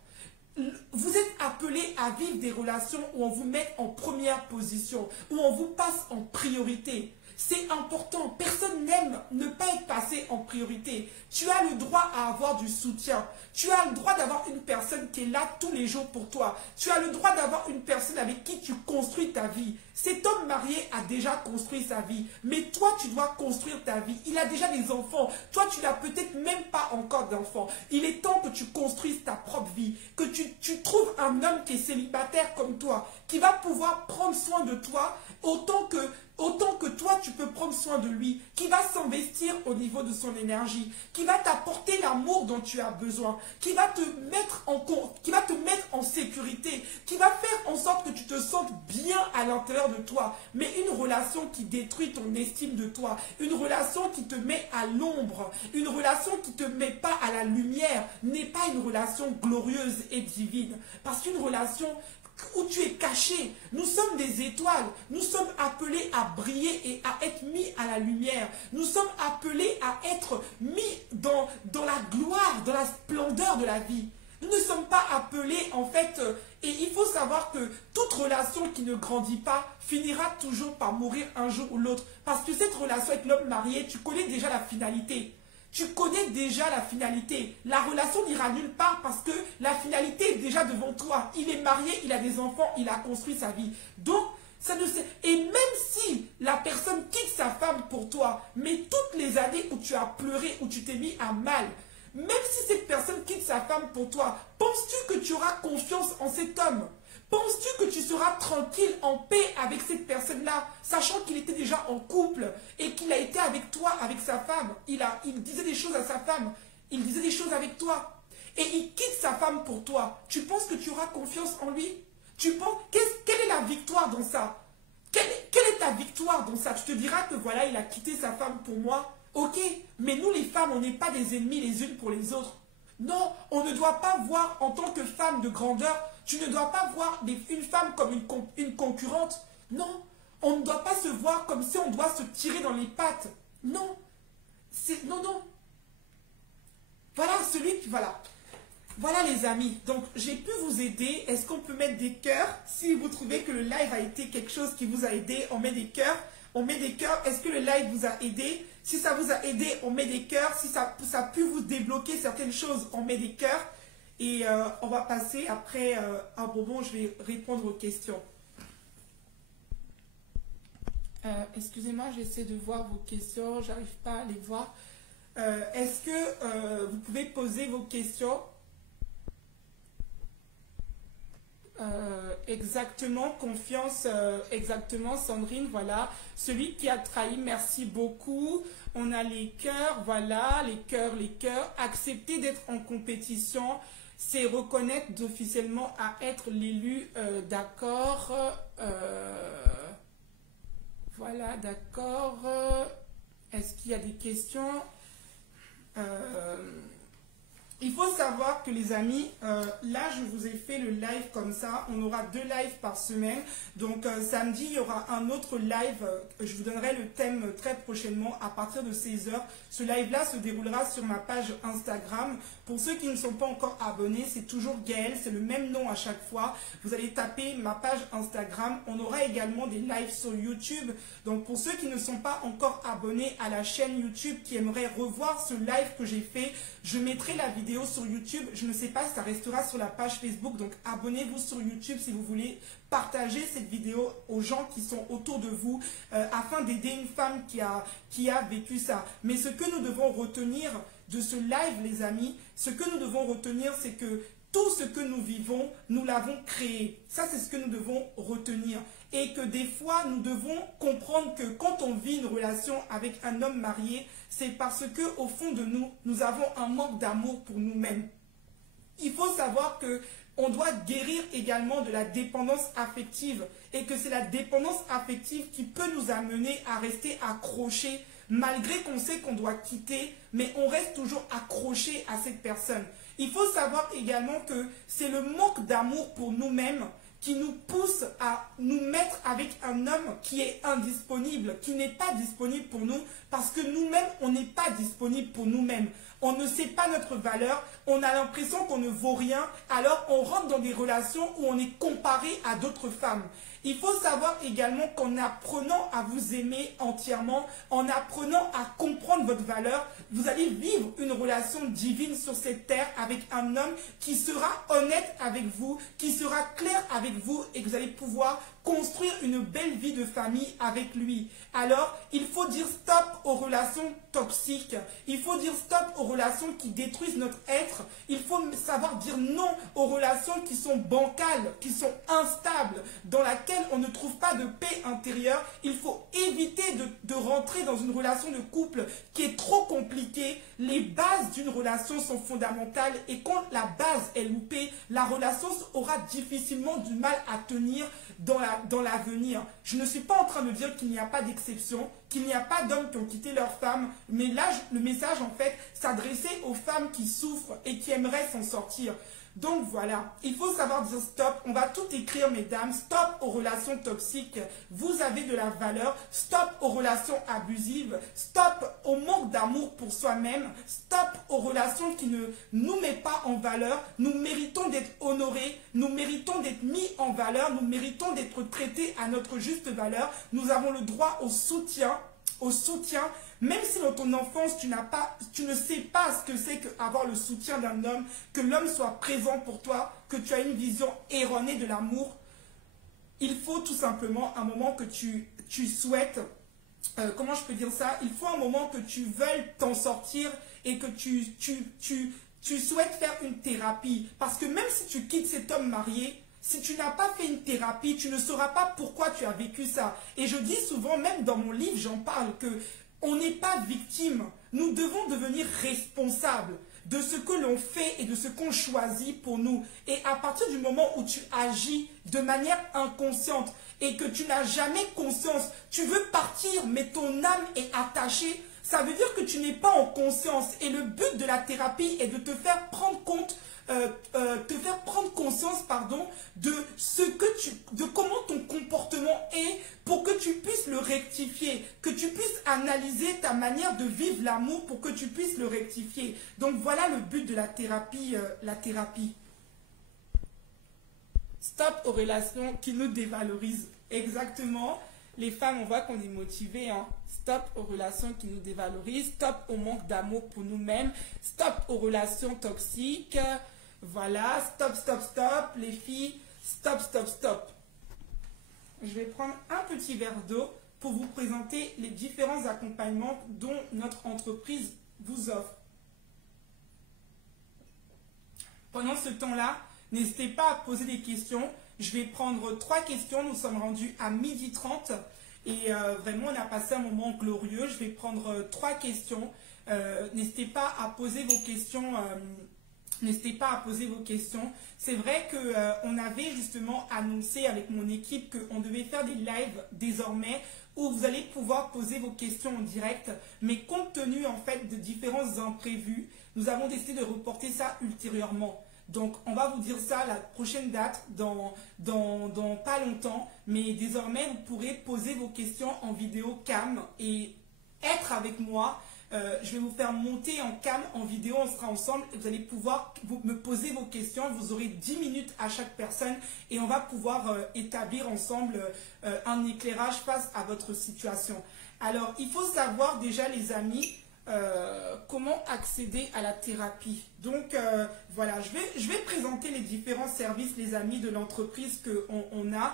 Vous êtes appelés à vivre des relations où on vous met en première position, où on vous passe en priorité. C'est important. Personne n'aime ne pas être passé en priorité. Tu as le droit à avoir du soutien. Tu as le droit d'avoir une personne qui est là tous les jours pour toi. Tu as le droit d'avoir une personne avec qui tu construis ta vie. Cet homme marié a déjà construit sa vie. Mais toi, tu dois construire ta vie. Il a déjà des enfants. Toi, tu n'as peut-être même pas encore d'enfants. Il est temps que tu construises ta propre vie. Que tu trouves un homme qui est célibataire comme toi, qui va pouvoir prendre soin de toi autant que toi, tu peux prendre soin de lui, qui va s'investir au niveau de son énergie, qui va t'apporter l'amour dont tu as besoin, qui va te mettre en sécurité, qui va faire en sorte que tu te sentes bien à l'intérieur de toi. Mais une relation qui détruit ton estime de toi, une relation qui te met à l'ombre, une relation qui ne te met pas à la lumière, n'est pas une relation glorieuse et divine. Parce qu'une relation où tu es caché. Nous sommes des étoiles. Nous sommes appelés à briller et à être mis à la lumière. Nous sommes appelés à être mis dans la gloire, dans la splendeur de la vie. Nous ne sommes pas appelés, en fait, et il faut savoir que toute relation qui ne grandit pas finira toujours par mourir un jour ou l'autre. Parce que cette relation avec l'homme marié, tu connais déjà la finalité. Tu connais déjà la finalité. La relation n'ira nulle part parce que la finalité est déjà devant toi. Il est marié, il a des enfants, il a construit sa vie. Donc, ça ne sait... Et même si la personne quitte sa femme pour toi, mais toutes les années où tu as pleuré, où tu t'es mis à mal, même si cette personne quitte sa femme pour toi, penses-tu que tu auras confiance en cet homme? Penses-tu que tu seras tranquille, en paix avec cette personne-là, sachant qu'il était déjà en couple et qu'il a été avec toi, avec sa femme? Il disait des choses à sa femme, il disait des choses avec toi. Et il quitte sa femme pour toi. Tu penses que tu auras confiance en lui? Tu penses, quelle est la victoire dans ça? Quelle est ta victoire dans ça? Tu te diras que voilà, il a quitté sa femme pour moi. Ok, mais nous les femmes, on n'est pas des ennemis les unes pour les autres. Non, on ne doit pas voir en tant que femme de grandeur, tu ne dois pas voir une femme comme une concurrente. Non, on ne doit pas se voir comme si on doit se tirer dans les pattes. Non, non, non. Voilà voilà. Voilà les amis, donc j'ai pu vous aider. Est-ce qu'on peut mettre des cœurs? Si vous trouvez que le live a été quelque chose qui vous a aidé, on met des cœurs. On met des cœurs. Est-ce que le live vous a aidé? Si ça vous a aidé, on met des cœurs. Si ça a pu vous débloquer certaines choses, on met des cœurs. Et on va passer après un bonbon, je vais répondre aux questions. Excusez-moi, j'essaie de voir vos questions, j'arrive pas à les voir. Est-ce que vous pouvez poser vos questions? Exactement, confiance, exactement, Sandrine, voilà. Celui qui a trahi, merci beaucoup. On a les cœurs, voilà, les cœurs, les cœurs. Accepter d'être en compétition, c'est reconnaître officiellement à être l'élu, d'accord. Voilà, d'accord. Est-ce qu'il y a des questions? Il faut savoir que les amis, là je vous ai fait le live comme ça, on aura 2 lives par semaine, donc samedi il y aura un autre live, je vous donnerai le thème très prochainement à partir de 16 h. Ce live là se déroulera sur ma page Instagram. Pour ceux qui ne sont pas encore abonnés, c'est toujours Gaëlle, c'est le même nom à chaque fois. Vous allez taper ma page Instagram. On aura également des lives sur YouTube. Donc pour ceux qui ne sont pas encore abonnés à la chaîne YouTube, qui aimeraient revoir ce live que j'ai fait, je mettrai la vidéo sur YouTube. Je ne sais pas si ça restera sur la page Facebook. Donc abonnez-vous sur YouTube si vous voulez partager cette vidéo aux gens qui sont autour de vous afin d'aider une femme qui a vécu ça. Mais ce que nous devons retenir de ce live, les amis, ce que nous devons retenir, c'est que tout ce que nous vivons, nous l'avons créé. Ça, c'est ce que nous devons retenir. Et que des fois, nous devons comprendre que quand on vit une relation avec un homme marié, c'est parce que au fond de nous, nous avons un manque d'amour pour nous-mêmes. Il faut savoir que on doit guérir également de la dépendance affective et que c'est la dépendance affective qui peut nous amener à rester accrochés malgré qu'on sait qu'on doit quitter, mais on reste toujours accroché à cette personne. Il faut savoir également que c'est le manque d'amour pour nous-mêmes qui nous pousse à nous mettre avec un homme qui est indisponible, qui n'est pas disponible pour nous, parce que nous-mêmes, on n'est pas disponible pour nous-mêmes. On ne sait pas notre valeur, on a l'impression qu'on ne vaut rien, alors on rentre dans des relations où on est comparé à d'autres femmes. Il faut savoir également qu'en apprenant à vous aimer entièrement, en apprenant à comprendre votre valeur, vous allez vivre une relation divine sur cette terre avec un homme qui sera honnête avec vous, qui sera clair avec vous et que vous allez pouvoir construire une belle vie de famille avec lui. Alors, il faut dire stop aux relations toxiques. Il faut dire stop aux relations qui détruisent notre être. Il faut savoir dire non aux relations qui sont bancales, qui sont instables, dans laquelle on ne trouve pas de paix intérieure. Il faut éviter de rentrer dans une relation de couple qui est trop compliquée. Les bases d'une relation sont fondamentales et quand la base est loupée, la relation aura difficilement du mal à tenir dans l'avenir. Je ne suis pas en train de dire qu'il n'y a pas d'exception, qu'il n'y a pas d'hommes qui ont quitté leur femme, mais là, le message, en fait, s'adressait aux femmes qui souffrent et qui aimeraient s'en sortir. Donc voilà, il faut savoir dire stop. On va tout écrire, mesdames. Stop aux relations toxiques. Vous avez de la valeur. Stop aux relations abusives. Stop au manque d'amour pour soi-même. Stop aux relations qui ne nous mettent pas en valeur. Nous méritons d'être honorés. Nous méritons d'être mis en valeur. Nous méritons d'être traités à notre juste valeur. Nous avons le droit au soutien. Même si dans ton enfance, tu ne sais pas ce que c'est qu'avoir le soutien d'un homme, que l'homme soit présent pour toi, que tu as une vision erronée de l'amour, il faut tout simplement un moment que tu souhaites, comment je peux dire ça, il faut un moment que tu veuilles t'en sortir et que tu souhaites faire une thérapie. Parce que même si tu quittes cet homme marié, Si tu n'as pas fait une thérapie, tu ne sauras pas pourquoi tu as vécu ça. Et je dis souvent, même dans mon livre, j'en parle, que on n'est pas victime. Nous devons devenir responsables de ce que l'on fait et de ce qu'on choisit pour nous. Et à partir du moment où tu agis de manière inconsciente et que tu n'as jamais conscience, tu veux partir, mais ton âme est attachée, ça veut dire que tu n'es pas en conscience. Et le but de la thérapie est de te faire prendre compte, conscience, de de comment ton comportement est, pour que tu puisses le rectifier, que tu puisses analyser ta manière de vivre l'amour pour que tu puisses le rectifier. Donc voilà le but de la thérapie, Stop aux relations qui nous dévalorisent. Exactement. Les femmes, on voit qu'on est motivées, hein. Stop aux relations qui nous dévalorisent. Stop au manque d'amour pour nous-mêmes. Stop aux relations toxiques. Voilà. Stop, stop, stop. Les filles, stop, stop, stop. Je vais prendre un petit verre d'eau pour vous présenter les différents accompagnements dont notre entreprise vous offre. Pendant ce temps-là, n'hésitez pas à poser des questions. Je vais prendre 3 questions. Nous sommes rendus à 12h30 et vraiment on a passé un moment glorieux. Je vais prendre 3 questions. N'hésitez pas à poser vos questions. C'est vrai qu'on avait justement annoncé avec mon équipe qu'on devait faire des lives désormais où vous allez pouvoir poser vos questions en direct. Mais compte tenu en fait de différents imprévus, nous avons décidé de reporter ça ultérieurement. Donc, on va vous dire ça, la prochaine date, dans pas longtemps. Mais désormais, vous pourrez poser vos questions en vidéo cam et être avec moi. Je vais vous faire monter en cam, en vidéo, on sera ensemble. Et vous allez pouvoir me poser vos questions. Vous aurez 10 minutes à chaque personne. Et on va pouvoir établir ensemble un éclairage face à votre situation. Alors, il faut savoir déjà, les amis, comment accéder à la thérapie. Donc voilà, je vais présenter les différents services, les amis, de l'entreprise qu'on a.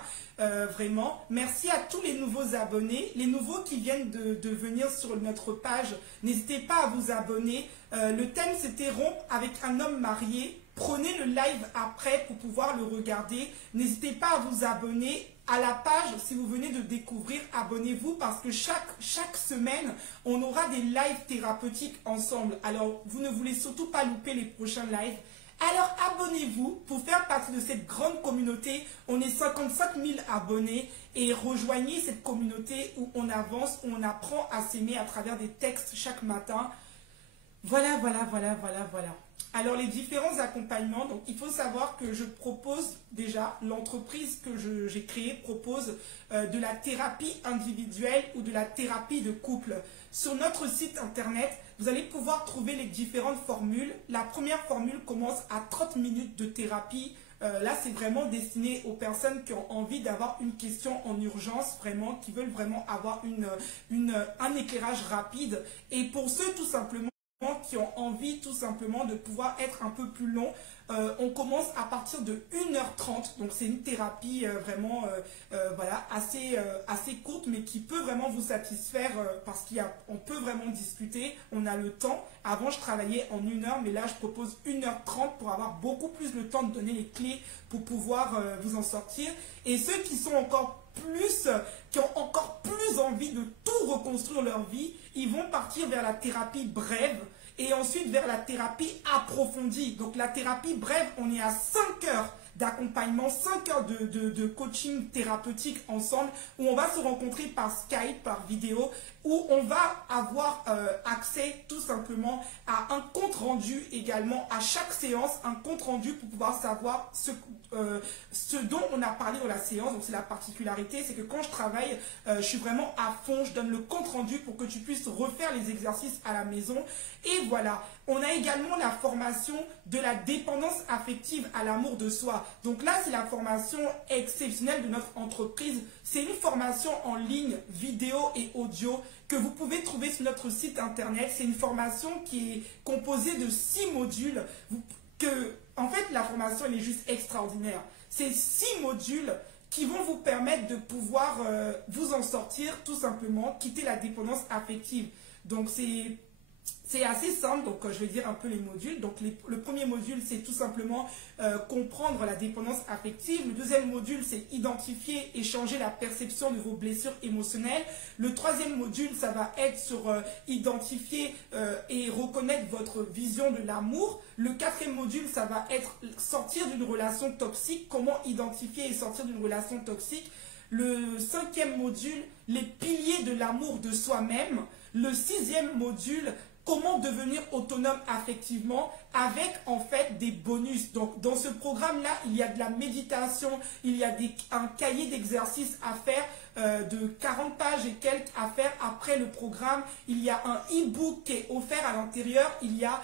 Vraiment, merci à tous les nouveaux abonnés, les nouveaux qui viennent de venir sur notre page. N'hésitez pas à vous abonner. Le thème, c'était rompre avec un homme marié. Prenez le live après pour pouvoir le regarder. N'hésitez pas à vous abonner à la page. Si vous venez de découvrir, abonnez-vous parce que chaque semaine, on aura des lives thérapeutiques ensemble. Alors, vous ne voulez surtout pas louper les prochains lives. Alors, abonnez-vous pour faire partie de cette grande communauté. On est 55 000 abonnés et rejoignez cette communauté où on avance, où on apprend à s'aimer à travers des textes chaque matin. Voilà. Alors, les différents accompagnements, donc il faut savoir que je propose déjà, l'entreprise que j'ai créée propose de la thérapie individuelle ou de la thérapie de couple. Sur notre site internet, vous allez pouvoir trouver les différentes formules. La première formule commence à 30 minutes de thérapie. Là, c'est vraiment destiné aux personnes qui ont envie d'avoir une question en urgence, vraiment, qui veulent vraiment avoir un éclairage rapide. Et pour ceux, tout simplement, qui ont envie tout simplement de pouvoir être un peu plus long, on commence à partir de 1h30. Donc c'est une thérapie vraiment voilà, assez courte, mais qui peut vraiment vous satisfaire parce qu'on peut vraiment discuter, on a le temps. Avant je travaillais en 1 heure, mais là je propose 1h30 pour avoir beaucoup plus le temps de donner les clés pour pouvoir vous en sortir. Et ceux qui ont encore plus envie de tout reconstruire leur vie, ils vont partir vers la thérapie brève et ensuite vers la thérapie approfondie. Donc la thérapie brève, on est à 5 heures d'accompagnement, 5 heures de coaching thérapeutique ensemble, où on va se rencontrer par Skype, par vidéo, où on va avoir accès tout simplement à un compte rendu également à chaque séance, un compte rendu pour pouvoir savoir ce dont on a parlé dans la séance. Donc c'est la particularité, c'est que quand je travaille, je suis vraiment à fond, je donne le compte rendu pour que tu puisses refaire les exercices à la maison. Et voilà, on a également la formation de la dépendance affective à l'amour de soi. Donc là, c'est la formation exceptionnelle de notre entreprise. C'est une formation en ligne, vidéo et audio, que vous pouvez trouver sur notre site internet. C'est une formation qui est composée de 6 modules. En fait, la formation, elle est juste extraordinaire. C'est 6 modules qui vont vous permettre de pouvoir vous en sortir, tout simplement, quitter la dépendance affective. Donc, C'est assez simple, donc je vais dire un peu les modules. Donc le premier module, c'est tout simplement comprendre la dépendance affective. Le deuxième module, c'est identifier et changer la perception de vos blessures émotionnelles. Le troisième module, ça va être sur identifier et reconnaître votre vision de l'amour. Le quatrième module, ça va être sortir d'une relation toxique, comment identifier et sortir d'une relation toxique. Le cinquième module, les piliers de l'amour de soi-même. Le sixième module, comment devenir autonome affectivement avec en fait des bonus. Donc dans ce programme-là, il y a de la méditation, il y a un cahier d'exercices à faire de 40 pages et quelques à faire après le programme. Il y a un e-book qui est offert à l'intérieur. Il y a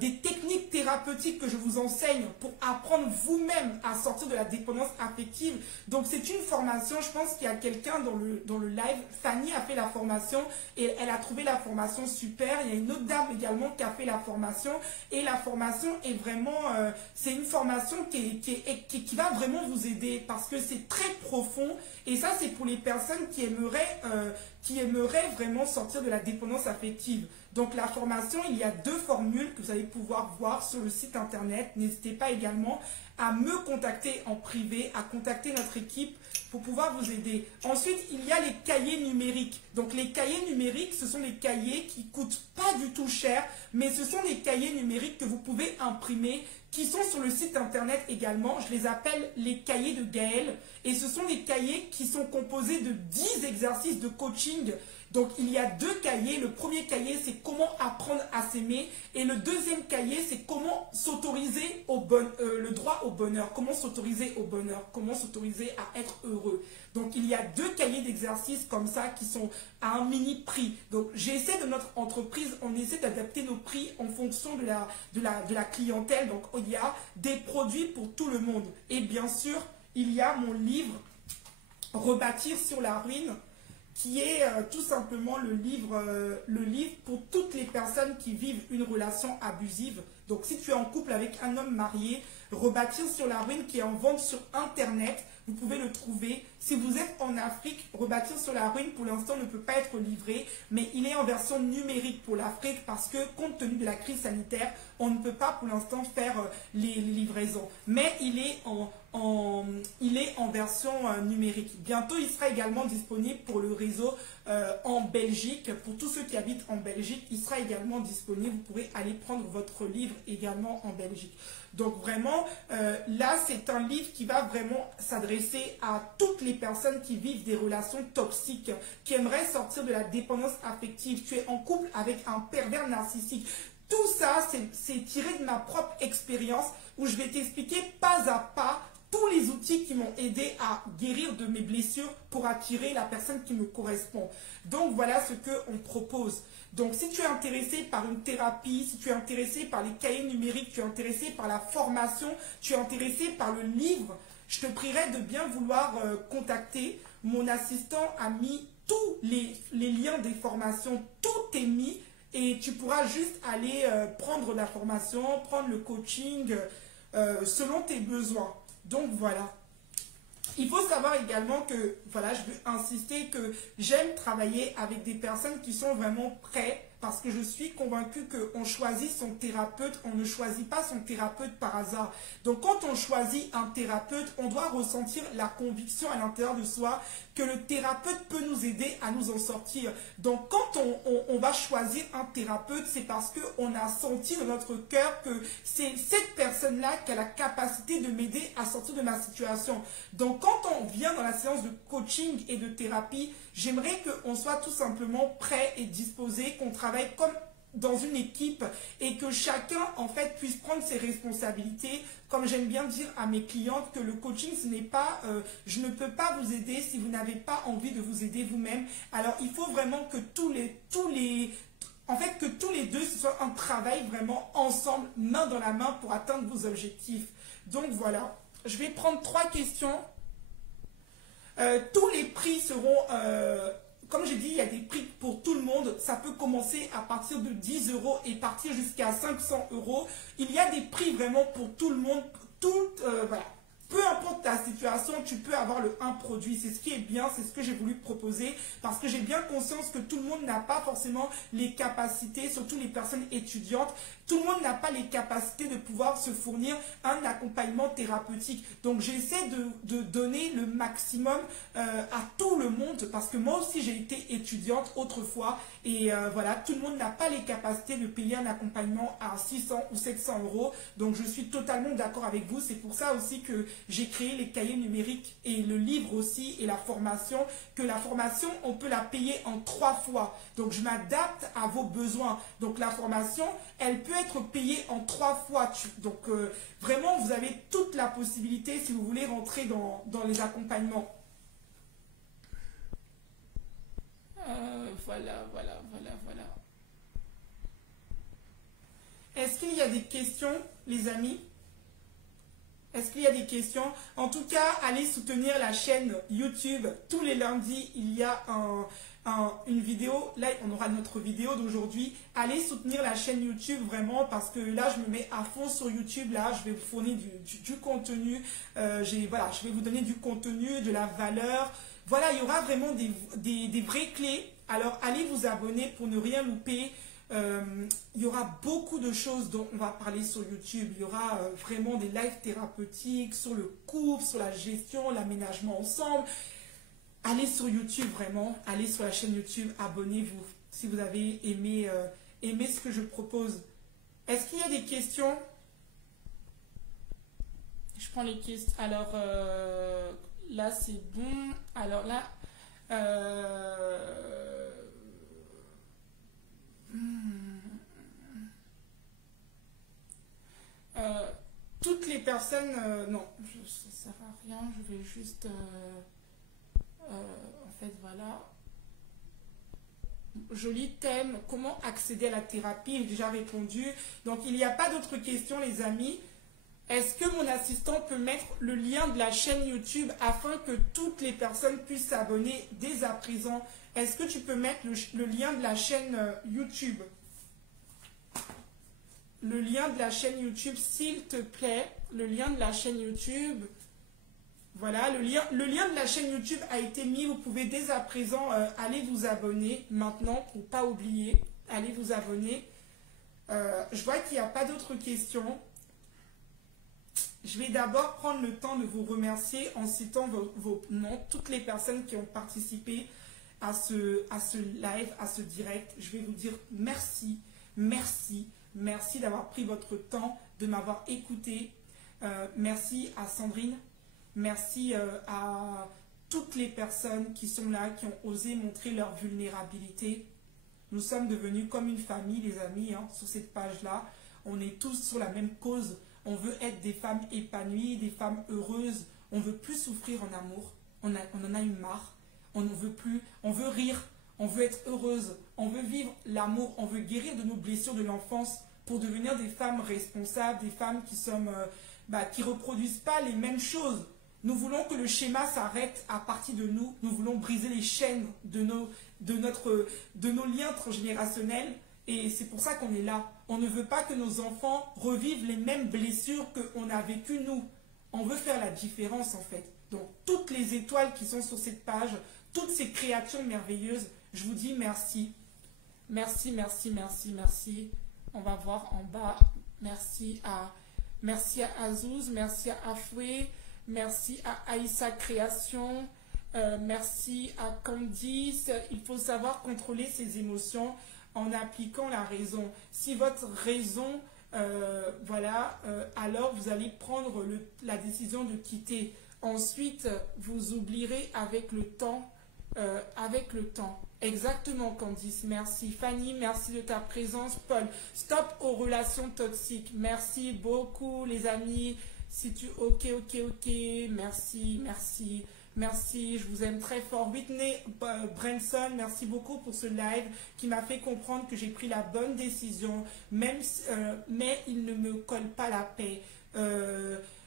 des techniques thérapeutiques que je vous enseigne pour apprendre vous-même à sortir de la dépendance affective. Donc c'est une formation, je pense qu'il y a quelqu'un dans le live, Fanny a fait la formation et elle a trouvé la formation super. Il y a une autre dame également qui a fait la formation et la formation est vraiment, c'est une formation qui va vraiment vous aider parce que c'est très profond et ça c'est pour les personnes qui aimeraient vraiment sortir de la dépendance affective. Donc la formation, il y a 2 formules que vous allez pouvoir voir sur le site internet. N'hésitez pas également à me contacter en privé, à contacter notre équipe pour pouvoir vous aider. Ensuite, il y a les cahiers numériques. Donc les cahiers numériques, ce sont des cahiers qui ne coûtent pas du tout cher, mais ce sont des cahiers numériques que vous pouvez imprimer, qui sont sur le site internet également. Je les appelle les cahiers de Gaël. Et ce sont des cahiers qui sont composés de 10 exercices de coaching. Donc il y a 2 cahiers. Le premier cahier, c'est comment apprendre à s'aimer. Et le deuxième cahier, c'est comment s'autoriser le droit au bonheur. Comment s'autoriser au bonheur. Comment s'autoriser à être heureux. Donc il y a 2 cahiers d'exercices comme ça qui sont à un mini prix. Donc j'essaie de notre entreprise, on essaie d'adapter nos prix en fonction de la clientèle. Donc il y a des produits pour tout le monde. Et bien sûr, il y a mon livre Rebâtir sur la ruine, qui est tout simplement le livre pour toutes les personnes qui vivent une relation abusive. Donc si tu es en couple avec un homme marié, Rebâtir sur la ruine, qui est en vente sur internet, vous pouvez le trouver. Si vous êtes en Afrique, Rebâtir sur la ruine pour l'instant ne peut pas être livré, mais il est en version numérique pour l'Afrique parce que compte tenu de la crise sanitaire, on ne peut pas pour l'instant faire les livraisons. Mais il est en version numérique. Bientôt, il sera également disponible pour le réseau en Belgique. Pour tous ceux qui habitent en Belgique, il sera également disponible. Vous pourrez aller prendre votre livre également en Belgique. Donc vraiment, là, c'est un livre qui va vraiment s'adresser à toutes les personnes qui vivent des relations toxiques, qui aimeraient sortir de la dépendance affective. Tu es en couple avec un pervers narcissique. Tout ça, c'est tiré de ma propre expérience où je vais t'expliquer pas à pas tous les outils qui m'ont aidé à guérir de mes blessures pour attirer la personne qui me correspond. Donc voilà ce qu'on propose. Donc si tu es intéressé par une thérapie, si tu es intéressé par les cahiers numériques, tu es intéressé par la formation, tu es intéressé par le livre, je te prierai de bien vouloir contacter. Mon assistant a mis tous les liens des formations, tout est mis et tu pourras juste aller prendre la formation, prendre le coaching selon tes besoins. Donc voilà. Il faut savoir également que, voilà, je veux insister que j'aime travailler avec des personnes qui sont vraiment prêtes parce que je suis convaincue qu'on choisit son thérapeute, on ne choisit pas son thérapeute par hasard. Donc quand on choisit un thérapeute, on doit ressentir la conviction à l'intérieur de soi que le thérapeute peut nous aider à nous en sortir. Donc quand on va choisir un thérapeute, c'est parce qu'on a senti dans notre cœur que c'est cette personne-là qui a la capacité de m'aider à sortir de ma situation. Donc quand on vient dans la séance de coaching et de thérapie, j'aimerais qu'on soit tout simplement prêt et disposé, qu'on travaille comme dans une équipe et que chacun en fait puisse prendre ses responsabilités. Comme j'aime bien dire à mes clientes que le coaching ce n'est pas je ne peux pas vous aider si vous n'avez pas envie de vous aider vous-même. Alors il faut vraiment que tous les deux ce soit un travail vraiment ensemble, main dans la main pour atteindre vos objectifs. Donc voilà, je vais prendre 3 questions. Tous les prix seront comme j'ai dit, il y a des prix pour tout le monde. Ça peut commencer à partir de 10 € et partir jusqu'à 500 €. Il y a des prix vraiment pour tout le monde. Voilà. Peu importe ta situation, tu peux avoir le un produit. C'est ce qui est bien, c'est ce que j'ai voulu proposer parce que j'ai bien conscience que tout le monde n'a pas forcément les capacités, surtout les personnes étudiantes. Tout le monde n'a pas les capacités de pouvoir se fournir un accompagnement thérapeutique. Donc j'essaie de donner le maximum à tout le monde parce que moi aussi j'ai été étudiante autrefois et voilà, tout le monde n'a pas les capacités de payer un accompagnement à 600 ou 700 euros. Donc je suis totalement d'accord avec vous. C'est pour ça aussi que j'ai créé les cahiers numériques et le livre aussi et la formation. Que la formation, on peut la payer en 3 fois. Donc je m'adapte à vos besoins. Donc la formation, elle peut être payée en 3 fois. Donc vraiment, vous avez toute la possibilité si vous voulez rentrer dans les accompagnements. Voilà. Est-ce qu'il y a des questions, les amis? Est-ce qu'il y a des questions? En tout cas, allez soutenir la chaîne YouTube. Tous les lundis, il y a une vidéo. Là, on aura notre vidéo d'aujourd'hui. Allez soutenir la chaîne YouTube vraiment parce que là, je me mets à fond sur YouTube. Là, je vais vous fournir du contenu. Voilà, je vais vous donner du contenu, de la valeur. Voilà, il y aura vraiment des vraies clés. Alors, allez vous abonner pour ne rien louper. Il y aura beaucoup de choses dont on va parler sur YouTube. Il y aura vraiment des lives thérapeutiques sur le couple, sur la gestion, l'aménagement ensemble. Allez sur YouTube vraiment, allez sur la chaîne YouTube, abonnez-vous si vous avez aimé ce que je propose. Est-ce qu'il y a des questions? Je prends les questions. Alors là c'est bon. Alors là toutes les personnes, non, ça ne sert à rien, je vais juste, en fait, voilà. Joli thème, comment accéder à la thérapie, j'ai déjà répondu. Donc, il n'y a pas d'autres questions, les amis. Est-ce que mon assistant peut mettre le lien de la chaîne YouTube afin que toutes les personnes puissent s'abonner dès à présent? Est-ce que tu peux mettre le lien de la chaîne YouTube? Le lien de la chaîne YouTube, s'il te plaît. Le lien de la chaîne YouTube. Voilà, le lien de la chaîne YouTube a été mis. Vous pouvez dès à présent aller vous abonner maintenant pour ne pas oublier. Allez vous abonner. Je vois qu'il n'y a pas d'autres questions. Je vais d'abord prendre le temps de vous remercier en citant vos noms, toutes les personnes qui ont participé à ce live, à ce direct. Je vais vous dire merci, merci. Merci d'avoir pris votre temps, de m'avoir écouté. Merci à Sandrine. Merci à toutes les personnes qui sont là, qui ont osé montrer leur vulnérabilité. Nous sommes devenus comme une famille, les amis, hein, sur cette page-là. On est tous sur la même cause. On veut être des femmes épanouies, des femmes heureuses. On ne veut plus souffrir en amour. On en a eu marre. On n'en veut plus. On veut rire. On veut être heureuse. On veut vivre l'amour. On veut guérir de nos blessures de l'enfance pour devenir des femmes responsables, des femmes qui reproduisent pas les mêmes choses. Nous voulons que le schéma s'arrête à partir de nous. Nous voulons briser les chaînes de nos liens transgénérationnels. Et c'est pour ça qu'on est là. On ne veut pas que nos enfants revivent les mêmes blessures qu'on a vécues nous. On veut faire la différence en fait. Donc toutes les étoiles qui sont sur cette page, toutes ces créatures merveilleuses, je vous dis merci. Merci, merci, merci, merci. On va voir en bas. Merci à Azouz, merci à Afoué, merci à Aïssa Création, merci à Candice. Il faut savoir contrôler ses émotions en appliquant la raison. Si votre raison, alors vous allez prendre la décision de quitter. Ensuite, vous oublierez avec le temps. Exactement, Candice. Merci. Fanny, merci de ta présence. Paul, stop aux relations toxiques. Merci beaucoup, les amis. Si tu... Ok. Merci. Merci, je vous aime très fort. Whitney Branson, merci beaucoup pour ce live qui m'a fait comprendre que j'ai pris la bonne décision, mais il ne me colle pas la paix.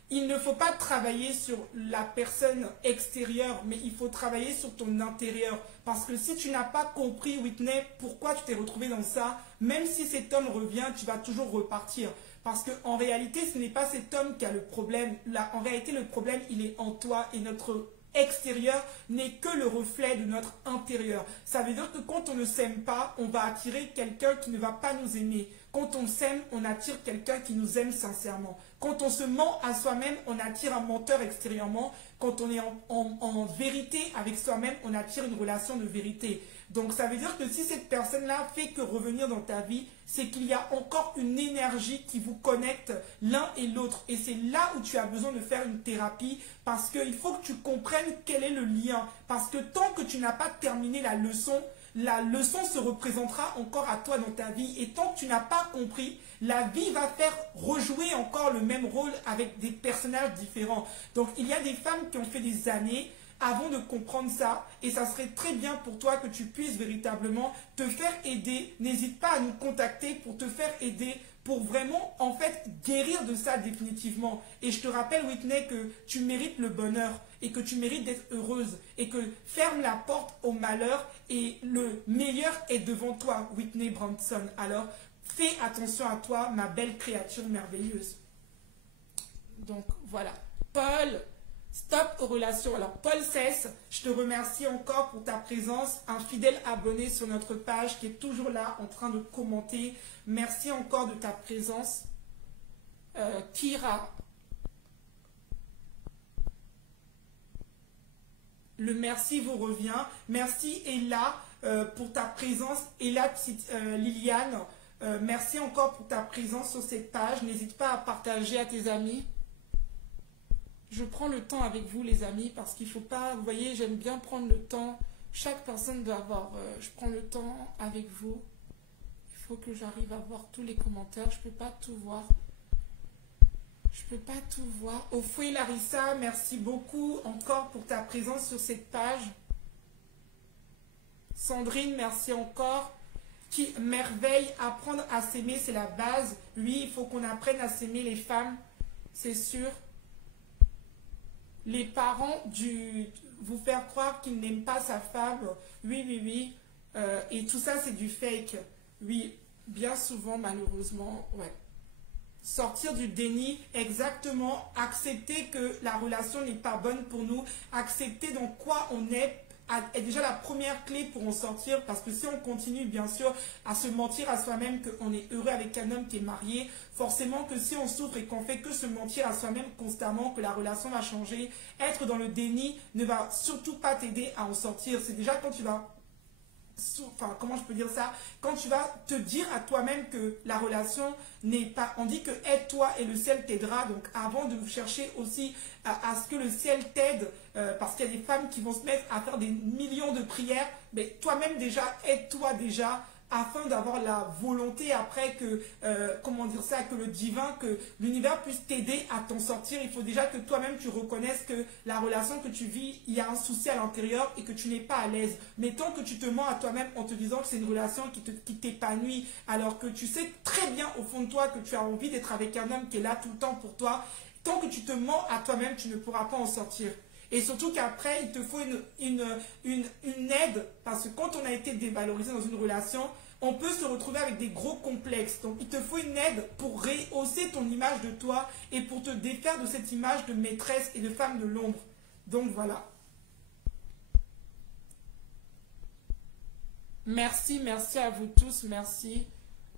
Il ne faut pas travailler sur la personne extérieure, mais il faut travailler sur ton intérieur. Parce que si tu n'as pas compris, Whitney, pourquoi tu t'es retrouvé dans ça, même si cet homme revient, tu vas toujours repartir. Parce qu'en réalité, ce n'est pas cet homme qui a le problème. Là, en réalité, le problème, il est en toi et notre extérieur n'est que le reflet de notre intérieur. Ça veut dire que quand on ne s'aime pas, on va attirer quelqu'un qui ne va pas nous aimer. Quand on s'aime, on attire quelqu'un qui nous aime sincèrement. Quand on se ment à soi-même, on attire un menteur extérieurement. Quand on est en vérité avec soi-même, on attire une relation de vérité. Donc ça veut dire que si cette personne-là fait que revenir dans ta vie, c'est qu'il y a encore une énergie qui vous connecte l'un et l'autre. Et c'est là où tu as besoin de faire une thérapie parce qu'il faut que tu comprennes quel est le lien. Parce que tant que tu n'as pas terminé la leçon se représentera encore à toi dans ta vie. Et tant que tu n'as pas compris, la vie va faire rejouer encore le même rôle avec des personnages différents. Donc il y a des femmes qui ont fait des années avant de comprendre ça, et ça serait très bien pour toi que tu puisses véritablement te faire aider. N'hésite pas à nous contacter pour te faire aider, pour vraiment en fait guérir de ça définitivement. Et je te rappelle, Whitney, que tu mérites le bonheur et que tu mérites d'être heureuse et que ferme la porte au malheur et le meilleur est devant toi, Whitney Branson. Alors fais attention à toi, ma belle créature merveilleuse. Donc voilà. Paul, stop aux relations. Alors, Paul Cesse, je te remercie encore pour ta présence. Un fidèle abonné sur notre page qui est toujours là en train de commenter. Merci encore de ta présence. Kira. Le merci vous revient. Merci Ella pour ta présence. Ella Liliane, merci encore pour ta présence sur cette page. N'hésite pas à partager à tes amis. Je prends le temps avec vous les amis parce qu'il ne faut pas, vous voyez, j'aime bien prendre le temps. Chaque personne doit avoir, je prends le temps avec vous. Il faut que j'arrive à voir tous les commentaires, je ne peux pas tout voir. Je ne peux pas tout voir. Ofoué Larissa, merci beaucoup encore pour ta présence sur cette page. Sandrine, merci encore. Qui merveille, apprendre à s'aimer, c'est la base. Oui, il faut qu'on apprenne à s'aimer les femmes, c'est sûr. Les parents vous faire croire qu'ils n'aiment pas sa femme, oui, oui, oui, et tout ça c'est du fake, oui, bien souvent malheureusement, ouais. Sortir du déni, exactement, accepter que la relation n'est pas bonne pour nous, accepter dans quoi on est déjà la première clé pour en sortir, parce que si on continue bien sûr à se mentir à soi-même qu'on est heureux avec un homme qui est marié, forcément que si on souffre et qu'on fait que se mentir à soi-même constamment, que la relation va changer, être dans le déni ne va surtout pas t'aider à en sortir. C'est déjà quand tu vas, enfin comment je peux dire ça, quand tu vas te dire à toi-même que la relation n'est pas, on dit que aide-toi et le ciel t'aidera, donc avant de chercher aussi à ce que le ciel t'aide, parce qu'il y a des femmes qui vont se mettre à faire des millions de prières, mais toi-même déjà, aide-toi déjà, afin d'avoir la volonté après que, comment dire ça, que le divin, que l'univers puisse t'aider à t'en sortir. Il faut déjà que toi-même tu reconnaisses que la relation que tu vis, il y a un souci à l'intérieur et que tu n'es pas à l'aise. Mais tant que tu te mens à toi-même en te disant que c'est une relation qui t'épanouit, alors que tu sais très bien au fond de toi que tu as envie d'être avec un homme qui est là tout le temps pour toi, tant que tu te mens à toi-même, tu ne pourras pas en sortir. Et surtout qu'après, il te faut une aide, parce que quand on a été dévalorisé dans une relation, on peut se retrouver avec des gros complexes. Donc, il te faut une aide pour rehausser ton image de toi et pour te défaire de cette image de maîtresse et de femme de l'ombre. Donc, voilà. Merci, merci à vous tous, merci.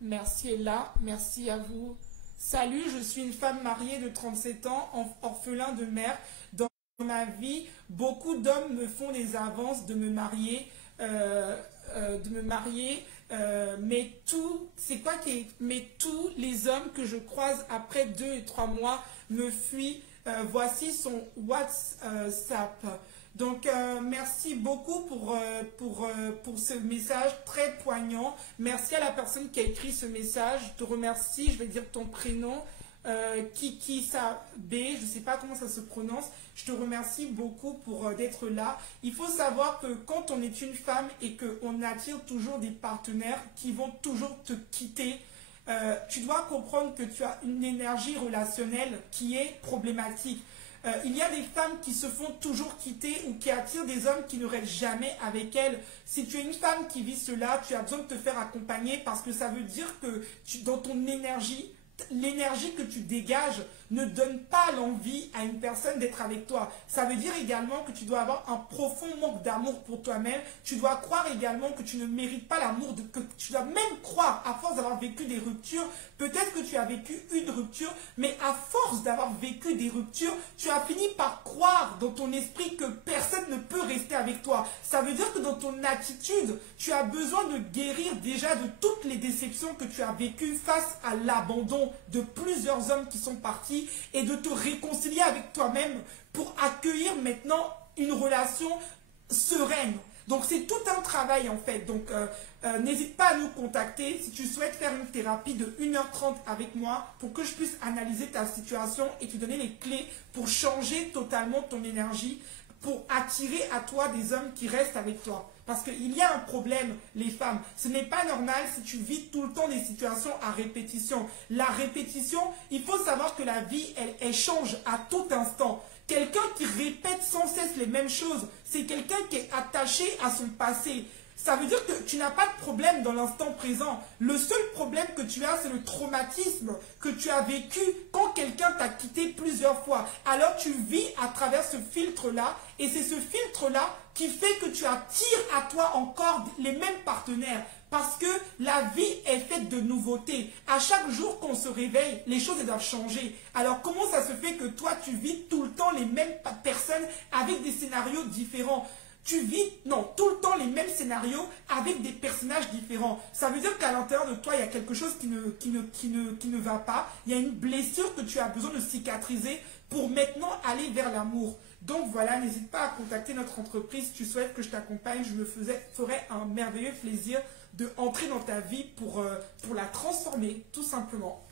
Merci Ella, merci à vous. Salut, je suis une femme mariée de 37 ans, orphelin de mère. Dans ma vie, beaucoup d'hommes me font des avances de me marier, mais tous les hommes que je croise après 2 et 3 mois me fuient. Voici son WhatsApp. Donc, merci beaucoup pour ce message très poignant. Merci à la personne qui a écrit ce message. Je te remercie. Je vais dire ton prénom. Kiki B, je ne sais pas comment ça se prononce. Je te remercie beaucoup pour d'être là. Il faut savoir que quand on est une femme et qu'on attire toujours des partenaires qui vont toujours te quitter, tu dois comprendre que tu as une énergie relationnelle qui est problématique. Il y a des femmes qui se font toujours quitter ou qui attirent des hommes qui ne restent jamais avec elles. Si tu es une femme qui vit cela, tu as besoin de te faire accompagner parce que ça veut dire que dans ton énergie, l'énergie que tu dégages ne donne pas l'envie à une personne d'être avec toi. Ça veut dire également que tu dois avoir un profond manque d'amour pour toi-même. Tu dois croire également que tu ne mérites pas l'amour, que tu dois même croire, à force d'avoir vécu des ruptures, peut-être que tu as vécu une rupture, mais à force d'avoir vécu des ruptures, tu as fini par croire dans ton esprit que personne ne peut rester avec toi. Ça veut dire que dans ton attitude, tu as besoin de guérir déjà de toutes les déceptions que tu as vécues face à l'abandon de plusieurs hommes qui sont partis et de te réconcilier avec toi-même pour accueillir maintenant une relation sereine. Donc c'est tout un travail en fait. Donc n'hésite pas à nous contacter si tu souhaites faire une thérapie de 1h30 avec moi pour que je puisse analyser ta situation et te donner les clés pour changer totalement ton énergie, pour attirer à toi des hommes qui restent avec toi. Parce qu'il y a un problème, les femmes. Ce n'est pas normal si tu vis tout le temps des situations à répétition. La répétition, il faut savoir que la vie, elle change à tout instant. Quelqu'un qui répète sans cesse les mêmes choses, c'est quelqu'un qui est attaché à son passé. Ça veut dire que tu n'as pas de problème dans l'instant présent. Le seul problème que tu as, c'est le traumatisme que tu as vécu quand quelqu'un t'a quitté plusieurs fois. Alors tu vis à travers ce filtre-là, et c'est ce filtre-là qui fait que tu attires à toi encore les mêmes partenaires. Parce que la vie est faite de nouveautés. À chaque jour qu'on se réveille, les choses doivent changer. Alors comment ça se fait que toi, tu vis tout le temps les mêmes personnes avec des scénarios différents? Tu vis, non, tout le temps les mêmes scénarios avec des personnages différents. Ça veut dire qu'à l'intérieur de toi, il y a quelque chose qui ne va pas. Il y a une blessure que tu as besoin de cicatriser pour maintenant aller vers l'amour. Donc voilà, n'hésite pas à contacter notre entreprise si tu souhaites que je t'accompagne. Je me ferai un merveilleux plaisir de entrer dans ta vie pour la transformer, tout simplement.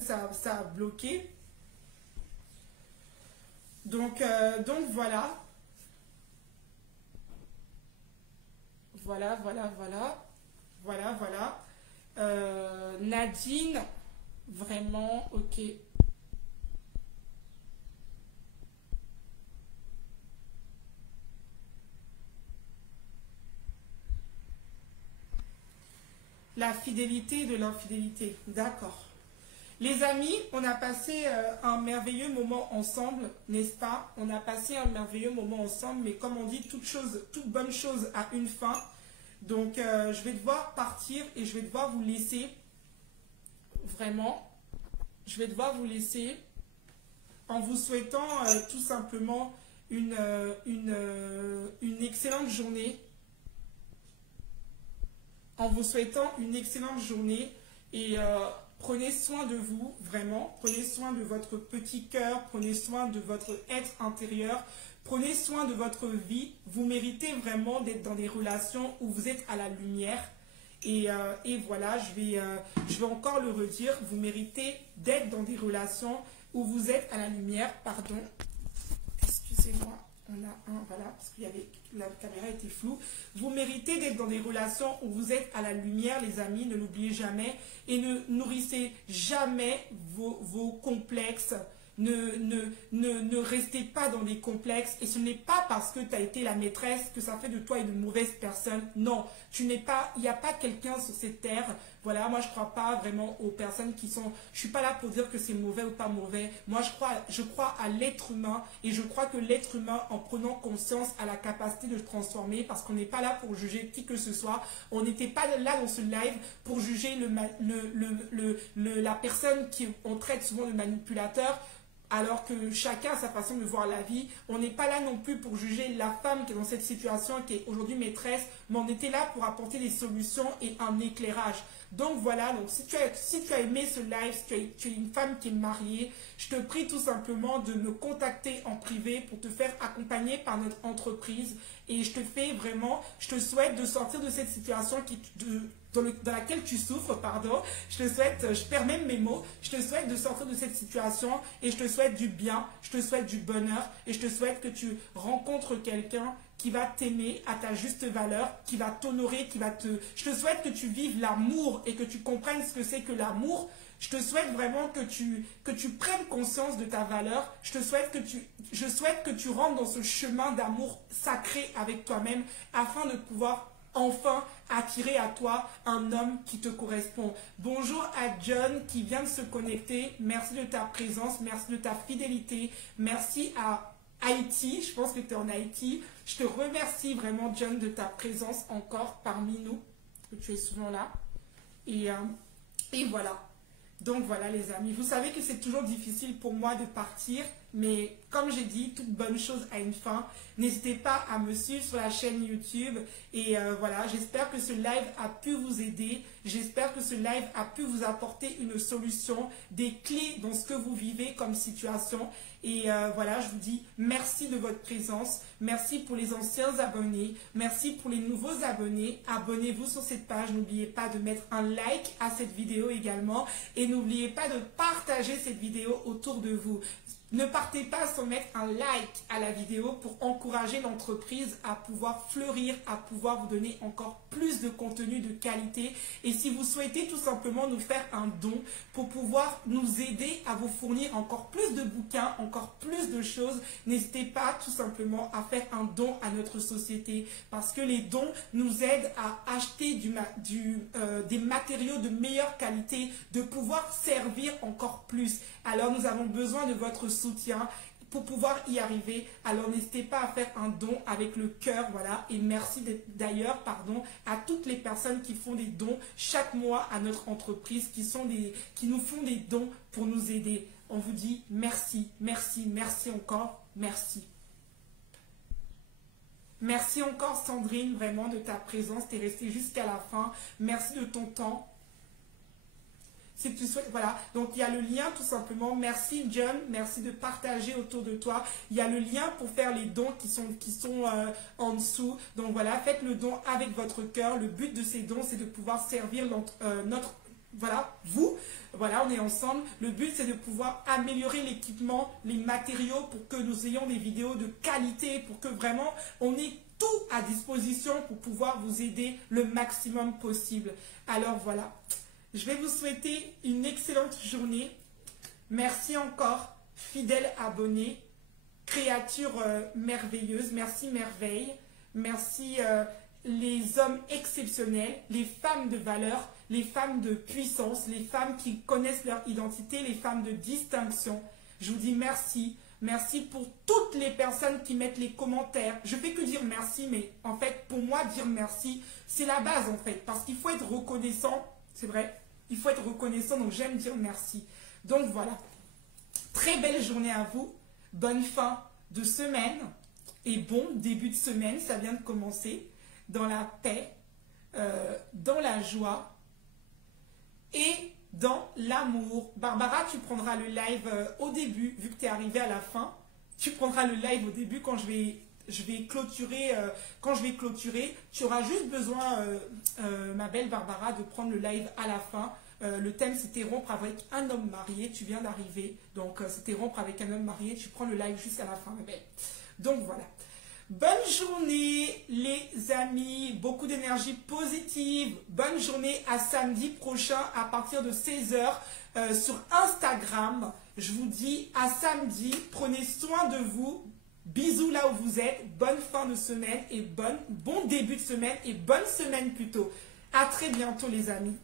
Ça a bloqué. Donc voilà. Voilà. Nadine, vraiment, ok. La fidélité de l'infidélité, d'accord. Les amis, on a passé un merveilleux moment ensemble, n'est-ce pas? On a passé un merveilleux moment ensemble, mais comme on dit, toute bonne chose a une fin. Donc, je vais devoir partir et je vais devoir vous laisser. Vraiment, je vais devoir vous laisser en vous souhaitant tout simplement une excellente journée. En vous souhaitant une excellente journée et prenez soin de vous, vraiment. Prenez soin de votre petit cœur, prenez soin de votre être intérieur, prenez soin de votre vie. Vous méritez vraiment d'être dans des relations où vous êtes à la lumière. Et voilà, je vais encore le redire, vous méritez d'être dans des relations où vous êtes à la lumière. Pardon, excusez-moi. On a un, voilà, parce que la caméra était floue. Vous méritez d'être dans des relations où vous êtes à la lumière, les amis, ne l'oubliez jamais. Et ne nourrissez jamais vos complexes. Ne restez pas dans des complexes. Et ce n'est pas parce que tu as été la maîtresse que ça fait de toi une mauvaise personne. Non, il n'y a pas quelqu'un sur cette terre. Voilà, moi je ne crois pas vraiment aux personnes qui sont... Je ne suis pas là pour dire que c'est mauvais ou pas mauvais. Moi je crois à l'être humain et je crois que l'être humain, en prenant conscience, a la capacité de se transformer parce qu'on n'est pas là pour juger qui que ce soit. On n'était pas là dans ce live pour juger la personne qu'on traite souvent de manipulateur. Alors que chacun a sa façon de voir la vie. On n'est pas là non plus pour juger la femme qui est dans cette situation, qui est aujourd'hui maîtresse, mais on était là pour apporter des solutions et un éclairage. Donc voilà, donc si tu as aimé ce live, si tu es une femme qui est mariée, je te prie tout simplement de me contacter en privé pour te faire accompagner par notre entreprise. Et je te souhaite de sortir de cette situation dans laquelle tu souffres, pardon. Je perds même mes mots, je te souhaite de sortir de cette situation et je te souhaite du bien, je te souhaite du bonheur et je te souhaite que tu rencontres quelqu'un qui va t'aimer à ta juste valeur, qui va t'honorer, je te souhaite que tu vives l'amour et que tu comprennes ce que c'est que l'amour. Je te souhaite vraiment que tu prennes conscience de ta valeur. Je souhaite que tu rentres dans ce chemin d'amour sacré avec toi-même afin de pouvoir enfin attirer à toi un homme qui te correspond. Bonjour à John qui vient de se connecter. Merci de ta présence, merci de ta fidélité. Merci à Haïti, je pense que tu es en Haïti. Je te remercie vraiment, John, de ta présence encore parmi nous, que tu es souvent là. Et voilà. Donc voilà les amis, vous savez que c'est toujours difficile pour moi de partir, mais comme j'ai dit, toute bonne chose a une fin. N'hésitez pas à me suivre sur la chaîne YouTube et voilà, j'espère que ce live a pu vous aider, j'espère que ce live a pu vous apporter une solution, des clés dans ce que vous vivez comme situation. Et voilà, je vous dis merci de votre présence, merci pour les anciens abonnés, merci pour les nouveaux abonnés. Abonnez-vous sur cette page, n'oubliez pas de mettre un like à cette vidéo également et n'oubliez pas de partager cette vidéo autour de vous. Ne partez pas sans mettre un like à la vidéo pour encourager l'entreprise à pouvoir fleurir, à pouvoir vous donner encore plus de contenu de qualité. Et si vous souhaitez tout simplement nous faire un don pour pouvoir nous aider à vous fournir encore plus de bouquins, encore plus de choses, n'hésitez pas tout simplement à faire un don à notre société parce que les dons nous aident à acheter des matériaux de meilleure qualité, de pouvoir servir encore plus. Alors nous avons besoin de votre soutien pour pouvoir y arriver. Alors n'hésitez pas à faire un don avec le cœur, voilà. Et merci d'ailleurs, à toutes les personnes qui font des dons chaque mois à notre entreprise, qui nous font des dons pour nous aider. On vous dit merci, merci, merci encore, merci. Merci encore Sandrine, vraiment de ta présence, tu es restée jusqu'à la fin. Merci de ton temps. Si tu souhaites, voilà, donc il y a le lien tout simplement. Merci John, merci de partager autour de toi. Il y a le lien pour faire les dons qui sont en dessous. Donc voilà, faites le don avec votre cœur. Le but de ces dons, c'est de pouvoir servir vous. Voilà, on est ensemble. Le but, c'est de pouvoir améliorer l'équipement, les matériaux pour que nous ayons des vidéos de qualité, pour que vraiment on ait tout à disposition pour pouvoir vous aider le maximum possible. Alors voilà. Je vais vous souhaiter une excellente journée. Merci encore, fidèles abonnés, créatures merveilleuses. Merci merveille. Merci les hommes exceptionnels, les femmes de valeur, les femmes de puissance, les femmes qui connaissent leur identité, les femmes de distinction. Je vous dis merci. Merci pour toutes les personnes qui mettent les commentaires. Je ne fais que dire merci, mais en fait, pour moi, dire merci, c'est la base en fait. Parce qu'il faut être reconnaissant. C'est vrai, il faut être reconnaissant, donc j'aime dire merci. Donc voilà, très belle journée à vous, bonne fin de semaine et bon début de semaine, ça vient de commencer, dans la paix, dans la joie et dans l'amour. Barbara, tu prendras le live au début, vu que tu es arrivée à la fin, tu prendras le live au début quand je vais clôturer, tu auras juste besoin, ma belle Barbara, de prendre le live à la fin. Le thème, c'était rompre avec un homme marié. Tu viens d'arriver, donc c'était rompre avec un homme marié. Tu prends le live juste à la fin, ma belle. Donc voilà. Bonne journée, les amis. Beaucoup d'énergie positive. Bonne journée à samedi prochain à partir de 16 h sur Instagram. Je vous dis à samedi. Prenez soin de vous. Bisous là où vous êtes, bonne fin de semaine et bon début de semaine et bonne semaine plutôt. À très bientôt les amis.